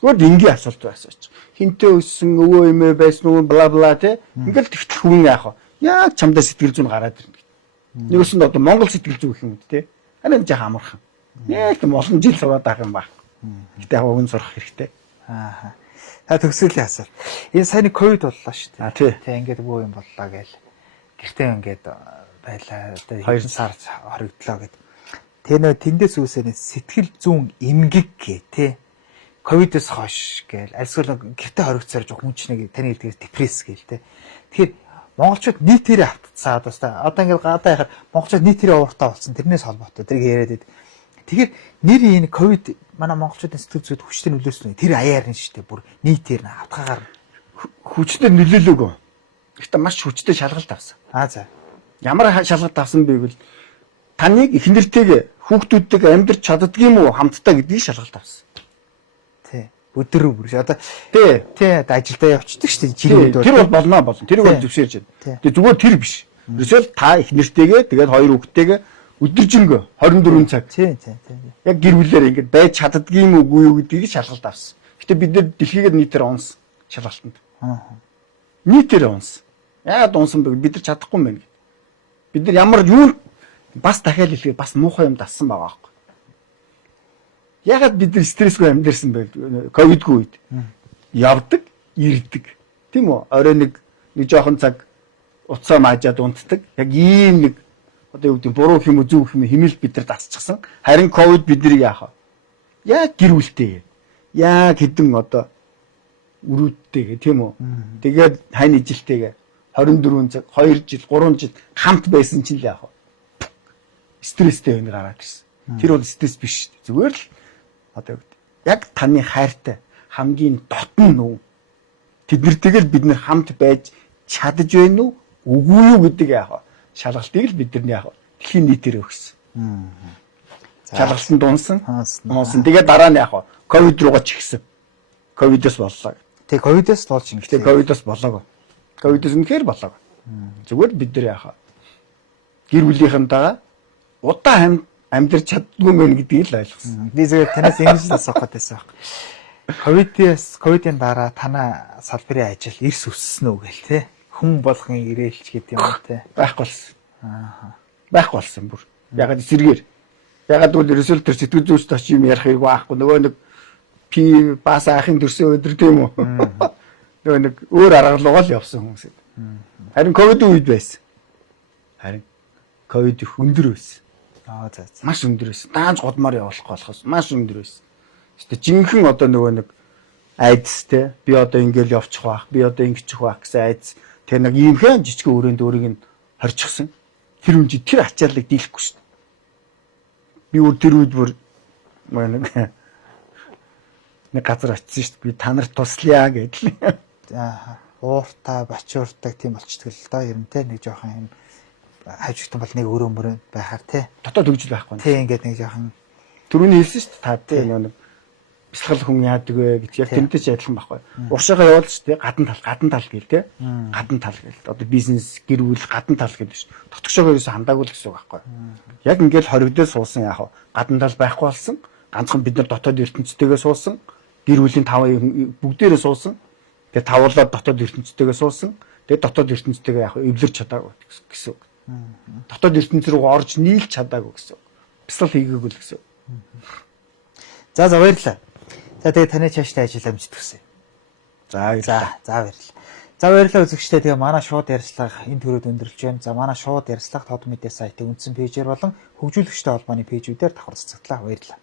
энгийн асуулт байсаач. Хинтээ өссөн өвөө эмээ байсан уу бла бла тий. Ингээл тэгтэл хүн яах вэ? Яг чамдаа сэтгэл зүйн гараад ирнэ. Нэгөөсөнд одоо Монгол сэтгэл зүй гэх юм үү тий. Харин жаа амархан. Яг тийм олон жил сураад байгаа юм ба. Гэтэ яг өгн сурах хэрэгтэй. Аа. Та төгсгөлийн асуулт. Энэ сайн ковид боллоо шүү дээ. Тий. Ингээд бөө юм боллоо гээл. Гэртээ ингээд байлаа. Одоо 2 сар хоригдлоо гэд. Тэгээ нөө тэндээс үүсэнэ сэтгэл зүүн эмгэг гээ тий. Ковидос хойш гээл альсгал гэртээ хоригдсаар жоо хүн чинь таны хэлдгээр депресс гээл тий. Тэгэхээр монголчууд нийтээрээ автцаад одоо ингээд гадаа яхаар монголчууд нийтээрээ ууртаа болсон тэрнээс холбоотой тэрийг яриад байд. Тэгэхээр нэр энэ ковид манай монголчуудын сэтгэл зүйд хүчтэй нөлөөсөн тэр аяар нь шүү дээ бүр нийтээр нь автгаагаар хүчтэй нөлөөлөөг. Гэхдээ маш хүчтэй шалгалт авсан. За. Ямар шалгалт авсан бэ гэвэл таныг их нэртэйг хүүхдүүдтэйг амьдарч чаддгийм үү хамтдаа гэдгийг шалгалт авсан. Тий. Өдөр бүр одоо тий ажилдаа явчихдаг шүү дээ жирийн үед. Тэр бол болно. Тэрийг бол зөвшөөрж байна. Тэгээ зүгээр тэр биш. Ерөөсөө та их нэртэйгээ тэгээд хоёр хүүхдтэйгээ өдөржингөө 24 цаг. Тий. Яг гэр бүлээр ингэж байж чаддгийм үгүй юу гэдгийг шалгалт авсан. Гэтэ бид нэр дэлхийгээр нийтээр унс шалгалтанд. Нийтээр унс. Яагаад унсан бэ? Бид нар чадахгүй юм байна. Бид нар ямар юу бас дахиад хэлгээд бас муухай юм дассан байгаа байхгүй. Ягаад бид нар стрессгүй амьдэрсэн бэ? Ковидгүй үед. Явдаг, ирдэг. Тийм үү? Орой нэг жоохон цаг уцаа маажаад унтдаг. Яг ийм нэг одоо юу гэдэг буруу хэм үү зөв хэм хэмээл бид нар дасчихсан. Харин ковид биднийг яах вэ? Яг гэр бүлтэй. Яг хэдэн одоо өрөөдтэйгээ тийм үү? Тэгээд хань ижилтэйгээ 24 цаг, 2 жил, 3 жил хамт байсан чинь л яах вэ? Стресстэй байна гараад ирсэн. Тэр бол стресс биш шүү дээ. Зүгээр л одоо яг таны хайртай хамгийн дотн нү тэднэртэйг л бид нэр хамт байж чадаж байна уу? Үгүй юу гэдэг яг шалгалтыг л бидний яг дэлхийн нийтээр өгсөн. Шалгалтанд дунсан. Тэгээд дараа нь яг ковид руугаа чигсэн. Ковидос боллоо. Тэг ковидос болж ингээд ковидос болоогүй. Ковидос үнэхээр болоогүй. Зүгээр бид нар яг гэр бүлийнхэнтэйгээ удаан амьдарч чаддгүй мэн гэдгийг л ойлгосон. Би зөвхөн танаас ингэж л асуух гэсэн байна. Ковидын дараа танаа салбарын ажил эрс өссөн үү гэл те. Хүн болгон ирээлч гэдэг юм уу те. Байхгүй болсон. Байхгүй болсон бүр. Ягаад эсэргээр. Ягаад гэвэл ерөөсөө тэр сэтгэл зүйч тач юм ярих хэрэг байхгүй. Нөгөө нэг пи бас ахын төрсөн өдөр тийм үү. Нөгөө нэг өөр аргалуугаа л явсан хүмүүс. Харин ковид үед байсан. Харин ковид их өндөр байсан. За. Маш өндөр байсан. Даанч годмаар явуулахгүй болохоос маш өндөр байсан. Гэтэ жинхэнэ одоо нөгөө нэг айдс те би одоо ингээл явчих واخ би одоо ингэчих واخ гэсэн айдс тэр нэг иймхэн жижиг өрөөнд өөрийг нь хорчихсон. Тэр үн чи тэр ачааллыг дийлэхгүй шүү дээ. Би өөр тэр үед бүр нэг газар очсон шүү дээ. Би та нарт туслая гэдэл. За ууртай бачууртай тийм болчдөг л да ер нь те нэг жоохон юм хажигтан бол нэг өрөө мөрөө байхаар те. Дотоод хөгжил байхгүй. Тэг ингээд нэг жоохон түрүүний хэлсэн шүү дээ. Та те нэг бясалгал хүн яадаг вэ гэж яг тэнтэй ч адилхан байхгүй. Уршаага явуулж шүү дээ. Гадна тал гээл те. Гадна тал гээл. Одоо бизнес гэр бүл гадна тал гэдэг шүү. Дотгошоогоо ерөөсө хандаагүй л гэсэн үг байхгүй. Яг ингээд хоригдөө суусан яах вэ? Гадна тал байхгүй болсон. Ганцхан бид нар дотоод ертөнцтэйгээ суусан. Гэр бүлийн 5 бүгдээрээ суусан. Тэгээ тавуулаад дотоод ертөнцтэйгээ суусан. Тэгээ дотоод ертөнцтэйгээ яах вэ? Эвлэрч чадаагүй гэсэн үг. Дотоод ертөнц рүү орж нийлж чадаагүй гэсэн үг. Бясалгал хийгээгүй л гэсэн үг. За баярлалаа. За тэгээ таны цаашдаа ажил амжилт хүсье. За баярлалаа. За баярлалаа үзэгчдээ. Тэгээ манай шууд ярилцлага энэ төрөд өндөрлөж байна. За манай шууд ярилцлага тод мэдээ сайтын үндсэн пэйжээр болон хөгжүүлэгчтэй холбооны пэйжүүдээр давхар цацглаа. Баярлалаа.